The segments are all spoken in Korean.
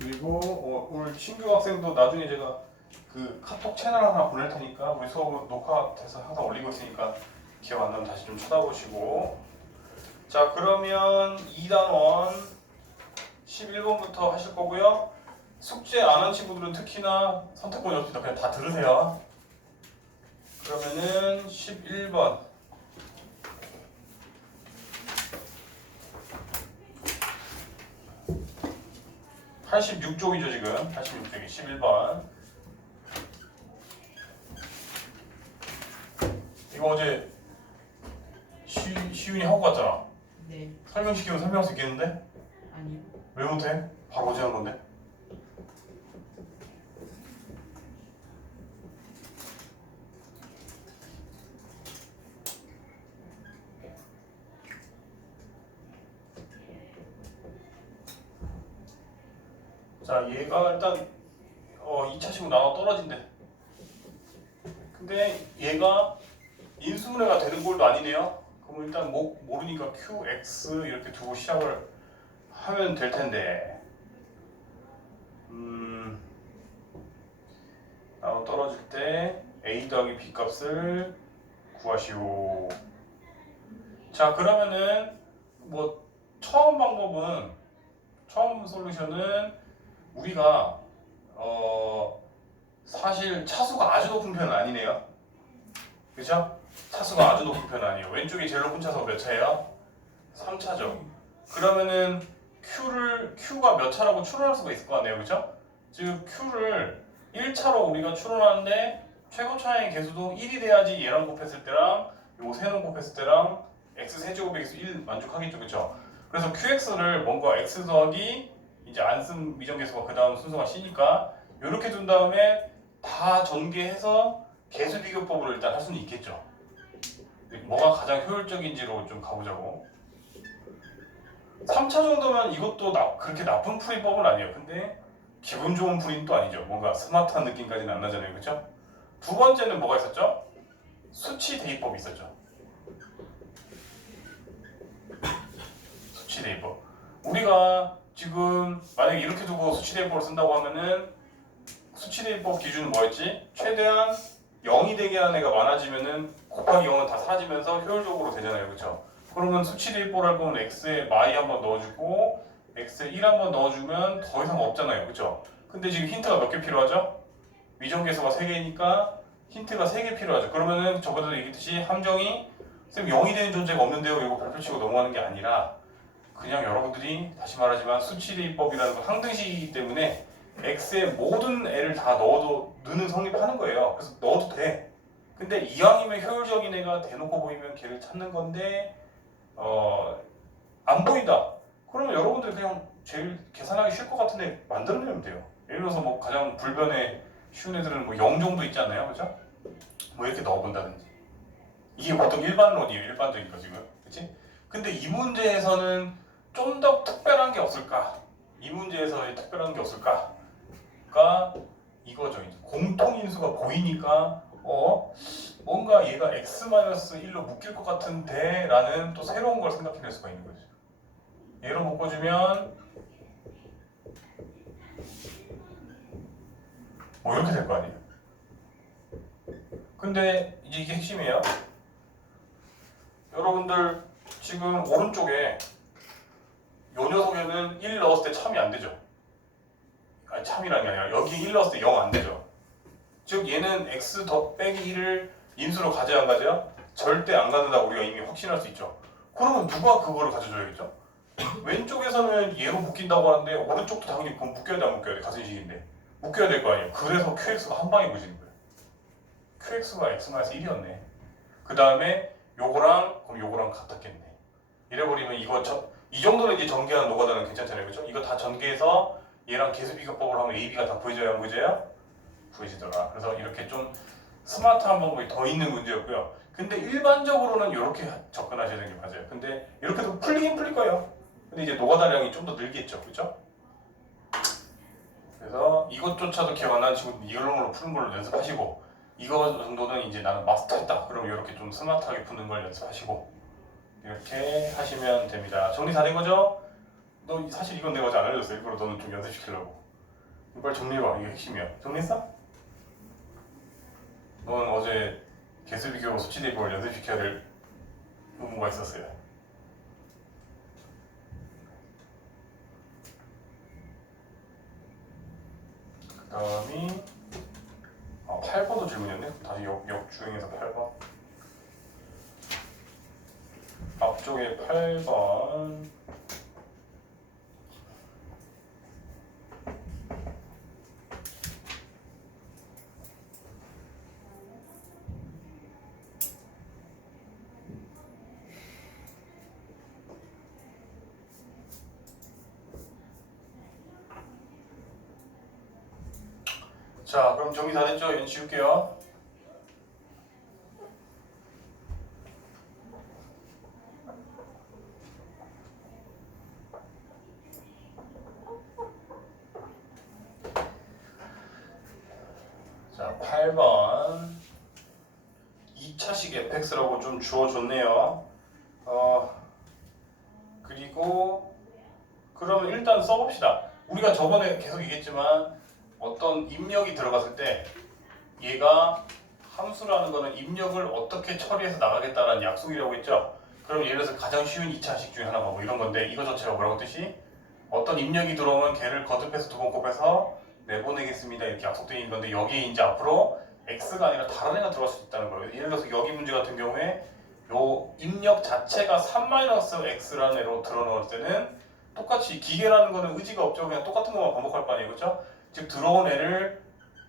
그리고 오늘 친구 학생도 나중에 제가 그 카톡 채널 하나 보낼 테니까 우리 수업 녹화돼서 항상 올리고 있으니까 기억 안 나면 다시 좀 쳐다보시고. 자, 그러면 2단원 11번부터 하실 거고요. 숙제 안 한 친구들은 특히나 선택권이 없습니다. 그냥 다 들으세요. 그러면은 11번 86쪽이죠 지금. 86쪽이 11번. 이거 어제 시윤이 하고 갔잖아. 네. 설명시키면 설명할 수 있겠는데? 아니요. 왜 못해? 바로 어제 한 건데. 자, 얘가 일단 2차 시고 나눠 떨어진대. 근데 얘가 인수분해가 되는 꼴도 아니네요. 그럼 일단 모르니까 QX 이렇게 두고 시작을 하면 될 텐데. 나눠 떨어질 때 A 더하기 B 값을 구하시오. 자, 그러면은 뭐 처음 솔루션은 우리가 사실 차수가 아주 높은 편은 아니네요. 그죠? 차수가 아주 높은 편은 아니에요. 왼쪽에 제일 높은 차수가 몇 차예요? 3차죠. 그러면은 Q가 몇 차라고 추론할 수가 있을 거 아니에요. 그죠? 즉 Q를 1차로 우리가 추론하는데 최고 차의 개수도 1이 돼야지 얘랑 곱했을 때랑 요거 세놈 곱했을 때랑 x 세제곱의 개수 1 만족하겠죠. 그죠? 그래서 QX를 뭔가 x 더하기 이제 안 쓴 미정계수가 그 다음 순서가 C니까 이렇게 둔 다음에 다 전개해서 개수 비교법으로 일단 할 수는 있겠죠. 뭐가 가장 효율적인지로 좀 가보자고. 3차 정도면 이것도 그렇게 나쁜 풀이법은 아니에요. 근데 기분 좋은 풀이는 또 아니죠. 뭔가 스마트한 느낌까지는 안 나잖아요. 그렇죠? 두 번째는 뭐가 있었죠? 수치 대입법이 있었죠. 수치 대입법. 우리가 지금 만약에 이렇게 두고 수치 대입법을 쓴다고 하면은 수치 대입법 기준은 뭐였지? 최대한 0이 되게 하는 애가 많아지면은 곱하기 0은 다 사라지면서 효율적으로 되잖아요. 그렇죠? 그러면 수치 대입법을 할 거면 x에 마이 한번 넣어주고 x에 1 한번 넣어주면 더 이상 없잖아요. 그렇죠? 근데 지금 힌트가 몇 개 필요하죠? 미정계수가 3개니까 힌트가 3개 필요하죠. 그러면은 저번에도 얘기했듯이 함정이 선생님 0이 되는 존재가 없는데요. 이거 발표 치고 넘어가는 게 아니라 그냥 여러분들이 다시 말하지만 수치 대입법이라는 건 항등식이기 때문에 x의 모든 애를 다 넣어도 느는 성립하는 거예요. 그래서 넣어도 돼. 근데 이왕이면 효율적인 애가 대놓고 보이면 걔를 찾는 건데 안 보인다. 그러면 여러분들 그냥 제일 계산하기 쉬울 것 같은데 만들어내면 돼요. 예를 들어서 뭐 가장 불변에 쉬운 애들은 뭐 0 정도 있지 않나요? 그죠? 뭐 이렇게 넣어본다든지. 이게 보통 일반론이에요. 일반적인 거 지금. 그치? 근데 이 문제에서는 좀 더 특별한 게 없을까? 이 문제에서 특별한 게 없을까?가 이거죠. 이제 공통인수가 보이니까 뭔가 얘가 x-1로 묶일 것 같은데 라는 또 새로운 걸 생각해낼 수가 있는 거죠. 얘로 묶어주면 뭐 이렇게 될 거 아니에요. 근데 이제 이게 핵심이에요. 여러분들 지금 오른쪽에 요 녀석에는 1 넣었을 때 참이 안 되죠. 아니 참이라는 게 아니라 여기 1 넣었을 때 0 안 되죠. 즉 얘는 x 더 빼기 1을 인수로 가져야 안 가져요? 절대 안 가져다고 우리가 이미 확신할 수 있죠. 그러면 누가 그거를 가져줘야겠죠? 왼쪽에서는 얘로 묶인다고 하는데 오른쪽도 당연히 그건 묶여야 돼 안 묶여야 돼? 같은 식인데 묶여야 될 거 아니에요. 그래서 QX가 한 방에 무지는 거예요. QX가 X-1이었네. 그 다음에 요거랑 그럼 요거랑 같았겠네. 이래버리면 이 정도는 이제 전개한 노가다는 괜찮잖아요. 그죠? 이거 다 전개해서 얘랑 계수 비교법을 하면 AB가 다 보여져야 안 보여져요? 보여지더라. 그래서 이렇게 좀 스마트한 방법이 더 있는 문제였고요. 근데 일반적으로는 이렇게 접근하셔야 되는 게 맞아요. 근데 이렇게도 풀리긴 풀릴 거예요. 근데 이제 노가다량이 좀 더 늘겠죠. 그죠? 그래서 이것조차도 기억 안 나는 친구는 이걸로 푸는 걸로 연습하시고 이거 정도는 이제 나는 마스터했다. 그럼 이렇게 좀 스마트하게 푸는 걸 연습하시고 이렇게 하시면 됩니다. 정리 다 된 거죠? 너 사실 이건 내가 어제 안 알려줬어. 일부러 너는 좀 연습시키려고. 이빨 정리해봐. 이게 핵심이야. 정리했어? 넌 어제 개수 비교 수치 대입을 연습시켜야 될 의무가 있었어요. 그 다음이 8번도 질문이었네. 다시 역주행해서 8번. 앞쪽에 8번. 자, 그럼 정리 다 됐죠? 얘는 지울게요. 자, 8번 2차식 fx라고 좀 주어줬네요. 그리고 그러면 일단 써봅시다. 우리가 저번에 계속 얘기했지만 어떤 입력이 들어갔을 때 얘가 함수라는 거는 입력을 어떻게 처리해서 나가겠다라는 약속이라고 했죠. 그럼 예를 들어서 가장 쉬운 2차식 중에 하나가 뭐 이런 건데 이거 자체가 뭐라고 뜻이? 어떤 입력이 들어오면 걔를 거듭해서 두 번 곱해서 내보내겠습니다 이렇게 약속되어 있는 건데 여기에 이제 앞으로 x가 아니라 다른 애가 들어갈 수 있다는 거예요. 예를 들어서 여기 문제 같은 경우에 요 입력 자체가 3-x라는 애로 들어놓을 때는 똑같이 기계라는 거는 의지가 없죠. 그냥 똑같은 것만 반복할 거 아니에요. 그렇죠? 즉 들어온 애를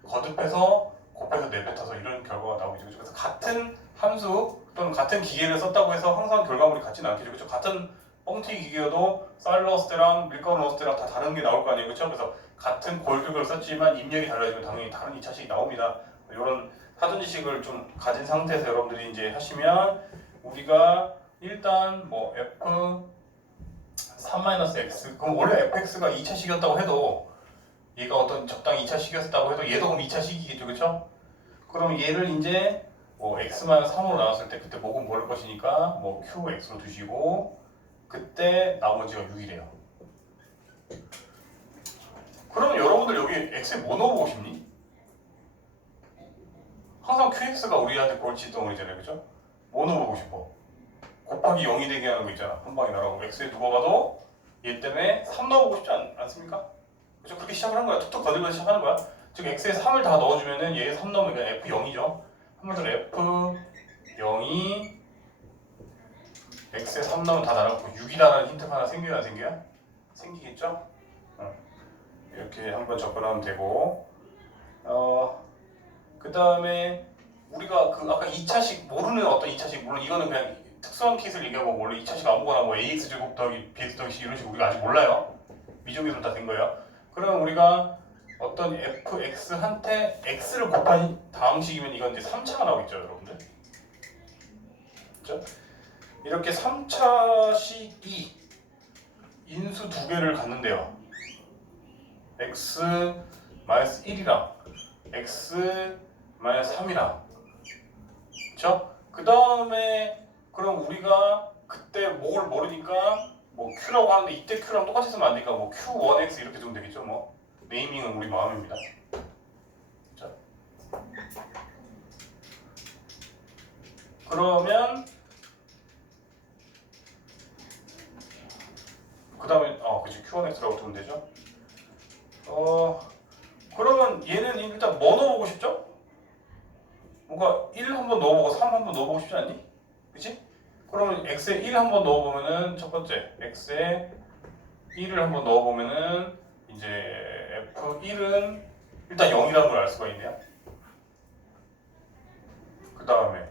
거듭해서 곱해서 내뱉어서 이런 결과가 나오죠. 그래서 같은 함수 또는 같은 기계를 썼다고 해서 항상 결과물이 같지는 않겠죠. 그렇죠? 같은 뻥튀기 기계여도 쌀 넣었을 때랑 밀가루 넣었을 때랑 다 다른 게 나올 거 아니에요. 그렇죠? 그래서 같은 골격을 썼지만 입력이 달라지면 당연히 다른 2차식이 나옵니다. 이런 사전 지식을 좀 가진 상태에서 여러분들이 이제 하시면 우리가 일단 뭐 f 3-x 그럼 원래 fx가 2차식이었다고 해도 얘가 어떤 적당히 2차식이었다고 해도 얘도 그럼 2차식이겠죠. 그렇죠? 그럼 얘를 이제 뭐 x-3으로 나눴을 때 그때 목은 모를 것이니까 뭐 qx로 두시고 그때 나머지가 6이래요. 그러면 여러분들 여기 x에 뭐 넣어보고 싶니? 항상 qx가 우리한테 골치 덩어리잖아요. 그죠? 뭐 넣어보고 싶어? 곱하기 0이 되게 하는 거 있잖아. 한 방에 날아가고 x에 누가 봐도 얘 때문에 3 넣어보고 싶지 않습니까? 그죠? 그렇게 시작을 한 거야. 툭툭 거들면서 시작하는 거야. 즉 x에 3을 다 넣어주면은 얘에 3 넣으면 그냥 f0이죠. 한번 더 f0이 x에 3 넣으면 다 날아가고 6이라는 힌트가 하나 생겨야 안 생겨요? 생기겠죠? 이렇게 한번 접근하면 되고 그 다음에 우리가 그 아까 2차식 모르는 어떤 2차식 물론 이거는 그냥 특수한 케이스를 얘기하고 원래 2차식 아무거나 뭐 ax 제곱 더하기 bx 더하기 c 이런 식으로 우리가 아직 몰라요. 미정기술 다 된 거예요. 그러면 우리가 어떤 fx한테 x를 곱한 다음 식이면 이건 이제 3차가 나오겠죠 여러분들. 그렇죠? 이렇게 3차식이 인수 두 개를 갖는데요. x-1이랑 x-3이랑 그쵸? 그 다음에 그럼 우리가 그때 뭐를 모르니까 뭐 q라고 하는데 이때 q랑 똑같이 쓰면 안 되니까 뭐 q1x 이렇게 두면 되겠죠. 뭐 네이밍은 우리 마음입니다. 그쵸? 그러면 그 다음에 그치 q1x라고 두면 되죠. 그러면 얘는 일단 뭐 넣어보고 싶죠? 뭔가 1 한번 넣어보고 3 한번 넣어보고 싶지 않니? 그치? 그러면 x에 1 한번 넣어보면은 첫 번째 x에 1을 한번 넣어보면은 이제 f1은 일단 0이라는 걸 알 수가 있네요. 그 다음에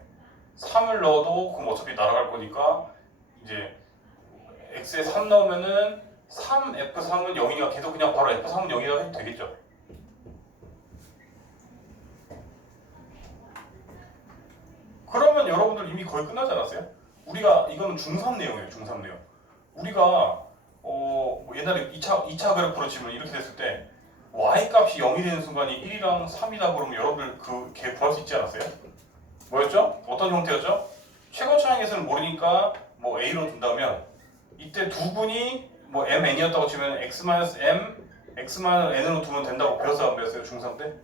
3을 넣어도 그럼 어차피 날아갈 거니까 이제 x에 3 넣으면은 3f3은 0이니까 계속 그냥 바로 f3은 0이라고 해도 되겠죠. 그러면 여러분들 이미 거의 끝나지 않았어요? 우리가 이거는 중3 내용이에요. 중3 내용. 우리가 뭐 옛날에 2차 그래프로 치면 이렇게 됐을 때 y 값이 0이 되는 순간이 1이랑 3이다 그러면 여러분들 걔 구할 수 있지 않았어요? 뭐였죠? 어떤 형태였죠? 최고차항에서는 모르니까 뭐 a로 둔다면 이때 두 분이 뭐 mn이었다고 치면 x-m x만을 n으로 두면 된다고 배웠어요 안 배웠어요? 중3 때?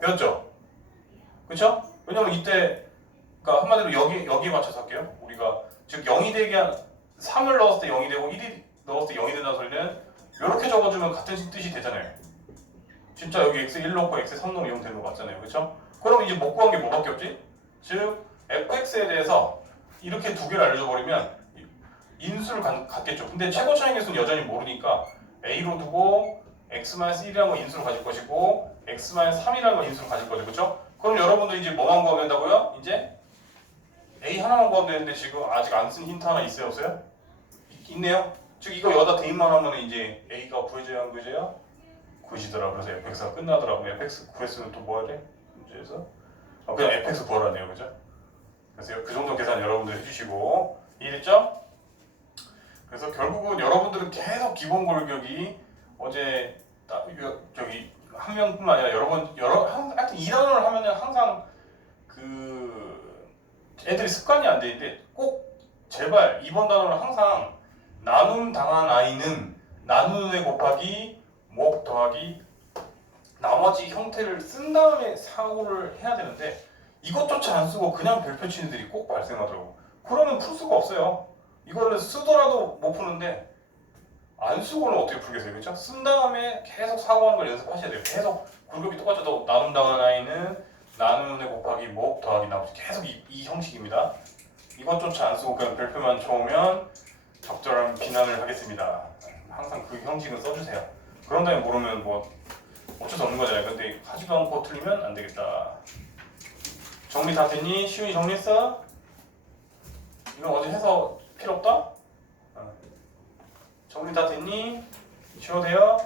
배웠죠? 그쵸? 왜냐면 이때 그러니까 한마디로 여기에 맞춰서 할게요. 우리가 즉 0이 되게 3을 넣었을 때 0이 되고 1이 넣었을 때 0이 된다는 소리는 이렇게 적어주면 같은 뜻이 되잖아요. 진짜 여기 x 1 넣고 x 3 넣으면 0 되는 거 맞잖아요. 그쵸? 그럼 이제 못 구한 게 뭐밖에 없지? 즉 fx에 대해서 이렇게 두 개를 알려줘버리면 인수를 갖겠죠. 근데 최고 차이 계수는 여전히 모르니까 a로 두고 x-1이라는 거 인수를 가질 것이고 x-3이라는 거 인수를 가질 거죠. 그쵸? 그럼 여러분들 이제 뭐만 구하면 된다고요? 이제 A 하나만 구하면 되는데 지금 아직 안 쓴 힌트 하나 있어요? 없어요? 있네요. 즉 이거 여기다 대입만 하면 이제 A가 구해져야 안 구해져야? 구해지더라. 그래서 fx가 끝나더라고요. fx 구했으면 또 뭐 해야 돼? 문제에서 그냥 fx 구하라네요. 그죠? 그래서 그 정도 계산 여러분들 해주시고 이해됐죠? 그래서 결국은 여러분들은 계속 기본 골격이 어제 저기 한 명뿐만 아니라 하여튼 2단원을 하면은 항상 그 애들이 습관이 안 되는데 꼭 제발 이번 단원은 항상 나눔 당한 아이는 나누는 애 곱하기 목 더하기 나머지 형태를 쓴 다음에 사고를 해야 되는데 이것조차 안 쓰고 그냥 별표 치는 애들이 꼭 발생하더라고. 그러면 풀 수가 없어요. 이거를 쓰더라도 못 푸는데 안 쓰고는 어떻게 풀겠어요, 그렇죠? 쓴 다음에 계속 사고하는 걸 연습하셔야 돼요. 계속 굴곡이 똑같죠. 나눔 당한 아이는 나누는 애 곱하기 목 더하기 나머지 계속 이 형식입니다. 이것조차 안 쓰고 그냥 별표만 쳐오면 적절한 비난을 하겠습니다. 항상 그 형식은 써주세요. 그런 다음에 모르면 뭐 어쩔 수 없는 거잖아요. 근데 하지도 않고 틀리면 안 되겠다. 정리 다 됐니? 시훈이 정리했어? 이건 어제 해서 필요 없다? 정리 다 됐니? 쉬어도 돼요?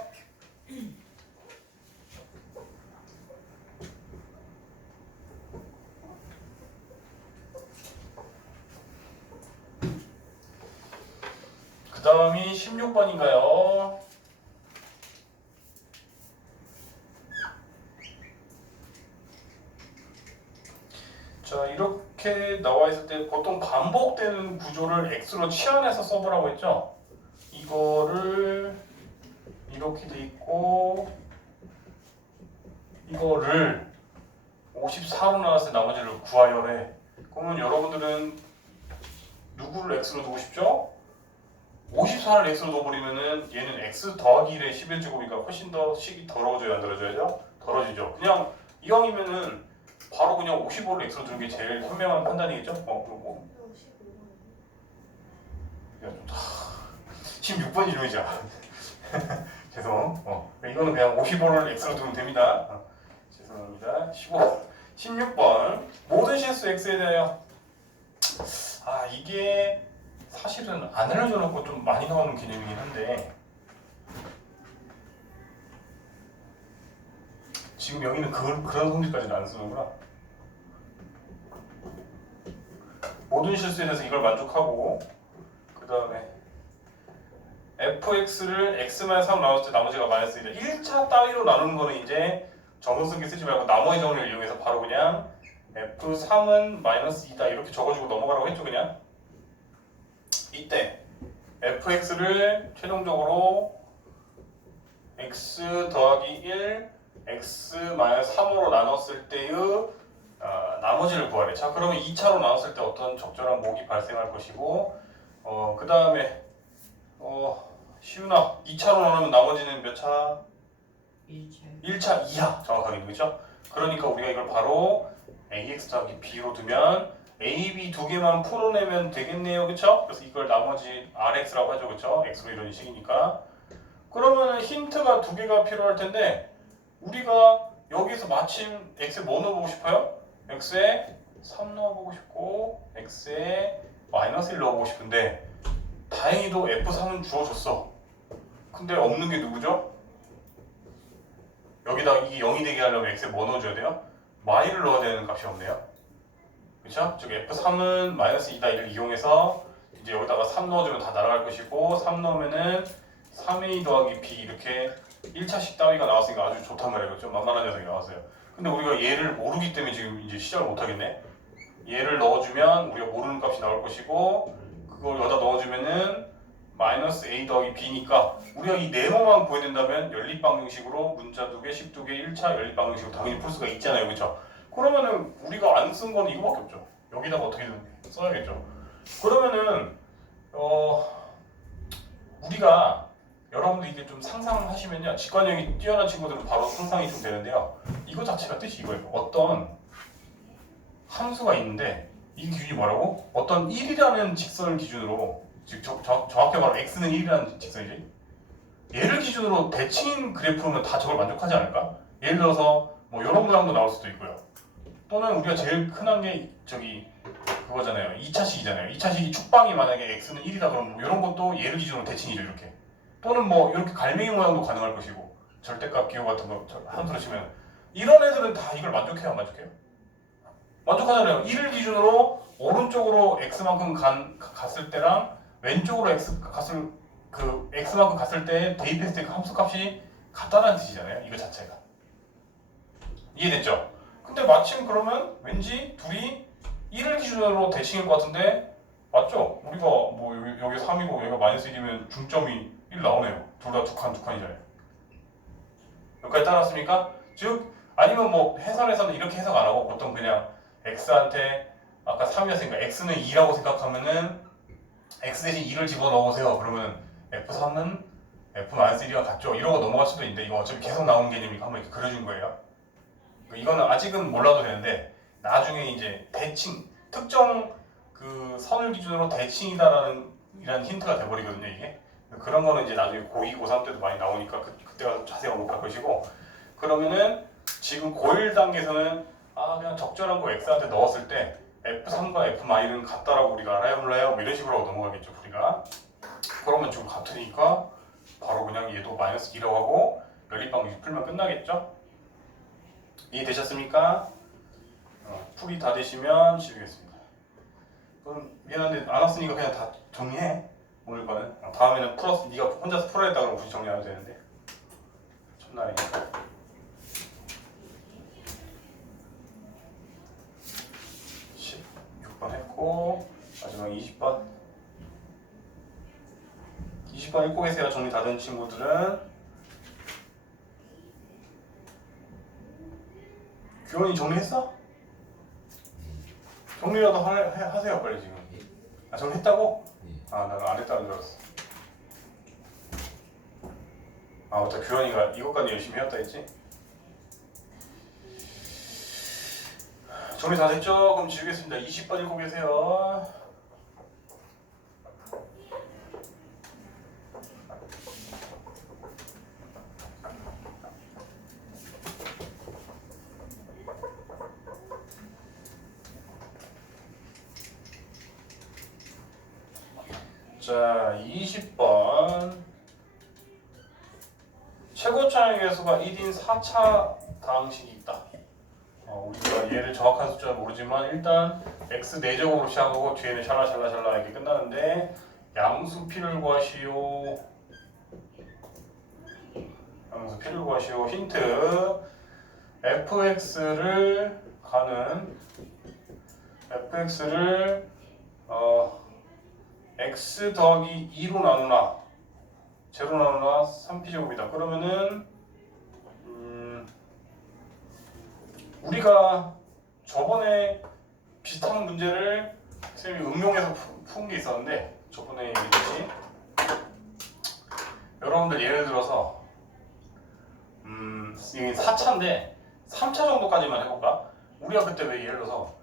그 다음이 16번인가요? 자, 이렇게 나와 있을 때 보통 반복되는 구조를 x로 치환해서 써보라고 했죠? 이거를 이렇게 돼 있고 이거를 54로 나왔을 때 나머지를 구하여래. 그러면 여러분들은 누구를 x로 두고 싶죠? 54를 x로 둬버리면은 얘는 x 더하기 1의 11제곱이니까 훨씬 더 식이 더러워져야 안 더러워져야죠? 더러워지죠. 그냥 이왕이면은 바로 그냥 55를 x로 두는 게 제일 현명한 판단이겠죠? 그리고 16번이 중이죠. 죄송. 이거는 그냥 55를 x로 두면 됩니다. 죄송합니다. 16번 모든 실수 x에 대하여 이게 사실은 안 알려줘 놓고 좀 많이 나오는 개념이긴 한데 지금 여기는 그런 성질까지는 안 쓰는구나. 모든 실수에 대해서 이걸 만족하고 그 다음에 fx를 x-3 나눴을 때 나머지가 마이너스 1이다. 1차 따위로 나누는 거는 이제 정성쓰기 쓰지 말고 나머지 정리를 이용해서 바로 그냥 f3은 마이너스 2다 이렇게 적어주고 넘어가라고 했죠. 그냥 이때 fx를 최종적으로 x 더하기 1 x-3으로 나눴을 때의 나머지를 구하래. 자, 그러면 2차로 나눴을 때 어떤 적절한 목이 발생할 것이고 그 다음에 시윤아 2차로 나누면 나머지는 몇 차? 1차 2하 정확하게 그렇죠? 그러니까 우리가 이걸 바로 ax 더하기 b로 두면 a, b 두 개만 풀어내면 되겠네요. 그쵸? 그래서 이걸 나머지 rx라고 하죠. 그쵸? x로 이런 식이니까 그러면 힌트가 두 개가 필요할 텐데 우리가 여기서 마침 x에 뭐 넣어보고 싶어요? x에 3 넣어보고 싶고 x에 마이너스 1 넣어보고 싶은데 다행히도 f3은 주어졌어. 근데 없는 게 누구죠? 여기다 이게 0이 되게 하려면 x에 뭐 넣어줘야 돼요? 마이를 넣어야 되는 값이 없네요. 그쵸? 즉 f3은 마이너스 2다 이를 이용해서 이제 여기다가 3 넣어주면 다 날아갈 것이고 3 넣으면은 3a 더하기 b 이렇게 1차식 따위가 나왔으니까 아주 좋단 말이에요. 그렇죠? 만만한 녀석이 나왔어요. 근데 우리가 얘를 모르기 때문에 지금 이제 시작을 못 하겠네. 얘를 넣어주면 우리가 모르는 값이 나올 것이고 그걸 여기다 넣어주면은 마이너스 a 더하기 b니까 우리가 이 네모만 구해낸다면 연립방정식으로 문자 2개, 식 2개, 1차 연립방정식으로 당연히 풀 수가 있잖아요. 그렇죠? 그러면은 우리가 안 쓴 건 이거밖에 없죠. 여기다가 어떻게든 써야겠죠. 그러면은 우리가 여러분들 이게 좀 상상하시면요, 직관력이 뛰어난 친구들은 바로 상상이 좀 되는데요. 이거 자체가 뜻이 이거예요. 어떤 함수가 있는데 이 기준이 뭐라고? 어떤 1이라는 직선을 기준으로, 즉 정확히 말하면 x는 1이라는 직선이지. 얘를 기준으로 대칭인 그래프로는 다 저걸 만족하지 않을까? 예를 들어서 뭐 이런 모양도 나올 수도 있고요. 또는 우리가 제일 흔한 게 그거잖아요. 2차식이잖아요. 2차식이 축방이 만약에 x는 1이다 그러면 뭐 이런 것도 얘를 기준으로 대칭이죠. 이렇게. 또는 뭐 이렇게 갈매기 모양도 가능할 것이고, 절대값 기호 같은 거 함수로 치면 이런 애들은 다 이걸 만족해요, 안 만족해요? 만족하잖아요. 1을 기준으로 오른쪽으로 x만큼 갔을 때랑 왼쪽으로 x만큼 갔을 때 대입했을 때 그 함수값이 같다는 뜻이잖아요. 이거 자체가. 이해됐죠? 근데 마침 그러면 왠지 둘이 1을 기준으로 대칭일 것 같은데, 맞죠? 우리가 뭐 여기 3이고 여기가 마이너스 1이면 중점이 1 나오네요. 둘 다 두 칸이잖아요. 여기까지 따랐습니까? 즉 아니면 뭐 해설에서는 이렇게 해석 안 하고 보통 그냥 x한테 아까 3이었으니까 x는 2라고 생각하면은 x 대신 2를 집어넣으세요. 그러면 f3은 f-1과 같죠. 이러고 넘어갈 수도 있는데, 이거 어차피 계속 나오는 개념이니까 한번 이렇게 그려준 거예요. 이거는 아직은 몰라도 되는데 나중에 이제 대칭, 특정 그 선을 기준으로 대칭이다라는 이런 힌트가 돼버리거든요. 이게 그런 거는 이제 나중에 고2, 고3 때도 많이 나오니까 그때 가서 자세히 언급할 것이고, 그러면은 지금 고1 단계에서는 그냥 적절한 거 x한테 넣었을 때 f3과 f-는 같다라고 우리가 알아야 몰라요? 뭐 이런 식으로 넘어가겠죠 우리가. 그러면 지금 같으니까 바로 그냥 얘도 마이너스 2라고 하고 연립방정식 풀면 끝나겠죠? 이해되셨습니까? 풀이 다 되시면 지우겠습니다. 그럼 미안한데 안 왔으니까 그냥 다 정리해. 오늘 거는 다음에는 풀었어. 네가 혼자서 풀어야겠다 그러면 굳이 정리 안 해도 되는데 첫날이니까. 16번 했고 마지막 20번 20번 읽고 계세요. 정리 다 된 친구들은. 규현이 정리했어? 정리라도 하세요 빨리 지금. 정리했다고? 난 안 했다는 줄 알았어. 맞다. 규현이가 이것까지 열심히 해왔다 했지? 정리 다 됐죠? 그럼 지우겠습니다. 20번 읽고 계세요. 자, 20번. 최고차의 개수가 1인 4차 다항식이 있다. 우리가 얘를 정확한 숫자는 모르지만 일단 x 4제곱으로 시작하고 뒤에는 샬라샬라샬라 이렇게 끝나는데, 양수 P를 구하시오. 양수 P를 구하시오. 힌트. fx를 x 더하기 2로 나누나 제로 나누나 3p제곱이다. 그러면은 우리가 저번에 비슷한 문제를 선생님이 응용해서 푼 게 있었는데, 저번에 얘기했듯이 여러분들 예를 들어서 이게 4차인데 3차 정도까지만 해볼까? 우리가 그때 왜 예를 들어서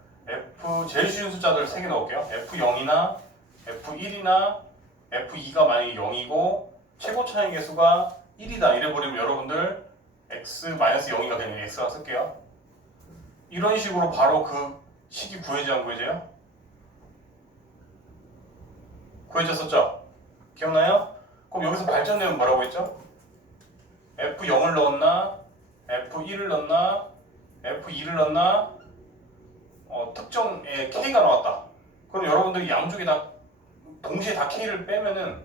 제일 쉬운 숫자들 3개 넣을게요. f0이나 f1이나 f2가 만약에 0이고 최고차의 개수가 1이다 이래버리면 여러분들 x-0이가 되는 x가 쓸게요. 이런 식으로 바로 그 식이 구해지 안 구해져요? 구해졌었죠? 기억나요? 그럼 여기서 발전되면 뭐라고 했죠? f0을 넣었나? f1을 넣었나? f2를 넣었나? 특정의 k가 나왔다. 그럼 여러분들이 양쪽에 다 동시에 다 k를 빼면은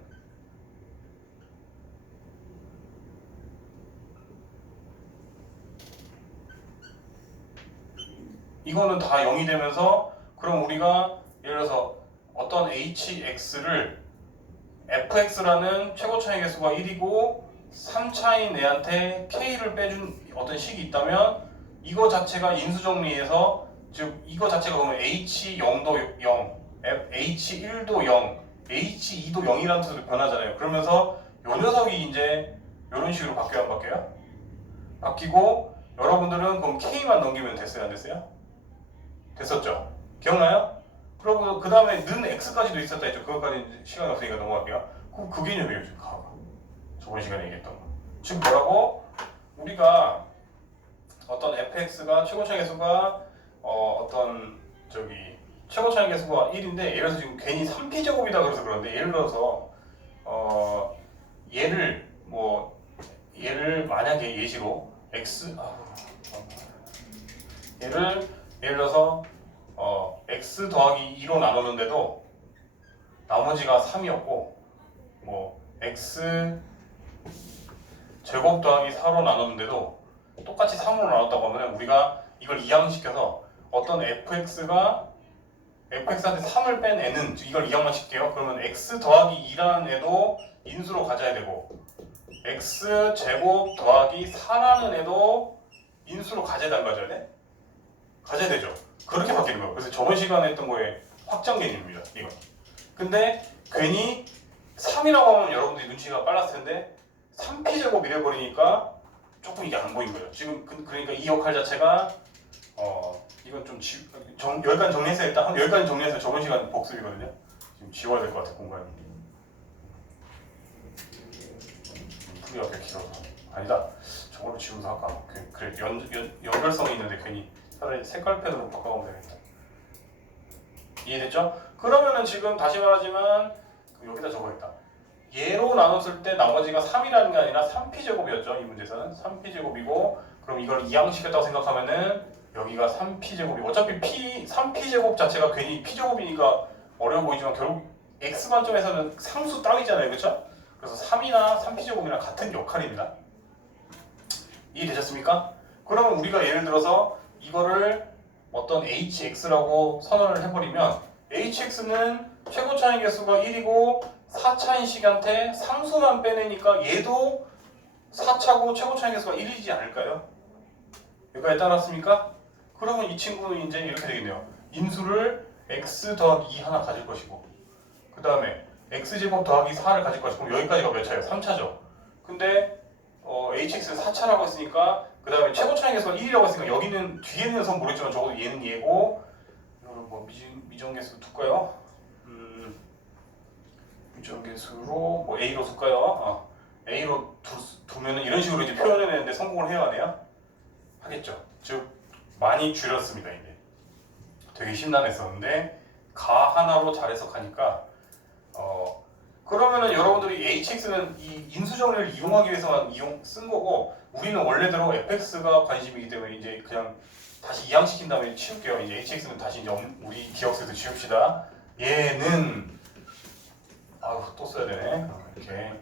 이거는 다 0이 되면서, 그럼 우리가 예를 들어서 어떤 hx를 fx라는 최고 차이 개수가 1이고 3차인 애한테 k를 빼준 어떤 식이 있다면 이거 자체가 인수 정리해서 즉 이거 자체가 보면 h0도 0, h1도 0, h2도 0이라는 뜻으로 변하잖아요. 그러면서 요 녀석이 이제 이런 식으로 바뀌어요, 안 바뀌어요? 바뀌고 여러분들은 그럼 k만 넘기면 됐어요, 안 됐어요? 됐었죠? 기억나요? 그리고 그 다음에 는 x까지도 있었다 했죠. 그것까지 시간이 없으니까 넘어갈게요. 그럼 그 개념이에요, 지금 가가. 저번 시간에 얘기했던 거. 지금 뭐라고? 우리가 어떤 fx가 최고 차이 개수가 어떤 저기 최고 차이 개수가 1인데 예를 들어서 지금 괜히 3p 제곱이다 그래서 그런데 예를 들어서 얘를 만약에 예시로 x 예를 들어서 x 더하기 2로 나누는데도 나머지가 3이었고 뭐 x 제곱 더하기 4로 나누는데도 똑같이 3으로 나눴다고 하면 우리가 이걸 이항시켜서 어떤 fx가 fx한테 3을 뺀 애는 이걸 이항만 시킬게요. 그러면 x 더하기 2라는 애도 인수로 가져야 되고 x 제곱 더하기 4라는 애도 인수로 가져야 돼, 안 가져야 돼? 가져야 되죠. 그렇게 바뀌는 거예요. 그래서 저번 시간에 했던 거에 확장 개념입니다. 이거. 근데 괜히 3이라고 하면 여러분들이 눈치가 빨랐을 텐데 3p 제곱 이래버리니까 조금 이게 안 보인 거예요. 지금 그러니까 이 역할 자체가 이건 좀 여기까지 정리해서 일단 여기까지 정리해서 저번 시간 복습이거든요. 지금 지워야 될 것 같아 공간이. 풀이가 꽤 길어서 아니다. 저걸로 지우면서 할까? 그래 연결성이 있는데 괜히 차라리 색깔 펜으로 바꿔보면 되겠다. 이해됐죠? 그러면은 지금 다시 말하지만 여기다 적어야겠다. 얘로 나눴을 때 나머지가 3이라는 게 아니라 3p 제곱이었죠. 이 문제에서는 3p 제곱이고 그럼 이걸 이항시켰다고 생각하면은 여기가 3p 제곱이 어차피 3p 제곱 자체가 괜히 p 제곱이니까 어려워 보이지만 결국 x 관점에서는 상수 따위잖아요, 그렇죠? 그래서 3이나 3p 제곱이랑 같은 역할입니다. 이해되셨습니까? 그러면 우리가 예를 들어서 이거를 어떤 hx라고 선언을 해버리면 hx는 최고 차이 개수가 1이고 4차인 식한테 상수만 빼내니까 얘도 4차고 최고 차이 개수가 1이지 않을까요? 여기까지 따랐습니까? 그러면 이 친구는 이제 이렇게 되겠네요. 인수를 x 더하기 2 하나 가질 것이고 그 다음에 x제곱 더하기 4를 가질 것이고 그럼 여기까지가 몇 차예요? 3차죠. 근데 hx는 4차라고 했으니까 그 다음에 최고 차이 개수가 1이라고 했으니까 여기는 뒤에 있는 선 모르겠지만 적어도 얘는 얘고 이거를 뭐 미정계수 둘까요? 미정계수로 뭐 a로 둘까요? a로 두면은 이런 식으로 이제 표현해내는데 성공을 해야 하네요. 하겠죠. 즉 많이 줄였습니다. 이제 되게 심란했었는데 가 하나로 잘 해석하니까 그러면은 여러분들이 hx는 이 인수정리를 이용하기 위해서만 쓴 거고 우리는 원래대로 fx가 관심이기 때문에 이제 그냥 다시 이항시킨 다음에 치울게요. 이제 hx는 다시 이제 우리 기억에서 지웁시다. 얘는 또 써야 되네. 이렇게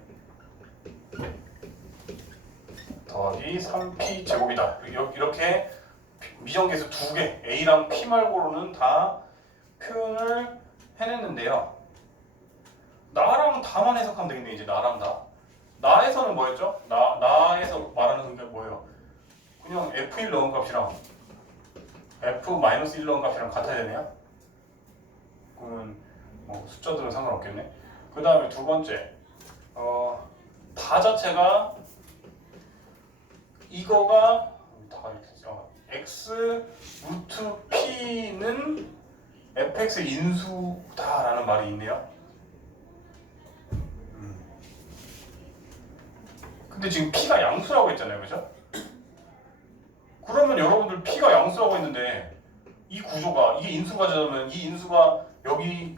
더하기 3p 제곱이다. 이렇게 미정계수 두 개 a랑 p 말고는 다 표현을 해냈는데요. 나랑 다만 해석하면 되겠네. 이제 나랑 다. 나에서는 뭐였죠? 나에서 말하는 게 뭐예요? 그냥 f1 넣은 값이랑 f-1 넣은 값이랑 같아야 되네요. 그러면 뭐 숫자들은 상관없겠네. 그 다음에 두 번째 다 자체가 이거가 다 이렇게 x 루트 p는 fx 인수다라는 말이 있네요. 근데 지금 p가 양수라고 했잖아요, 그죠? 그러면 여러분들 p가 양수라고 했는데 이 구조가 이게 인수가 되면 이 인수가 여기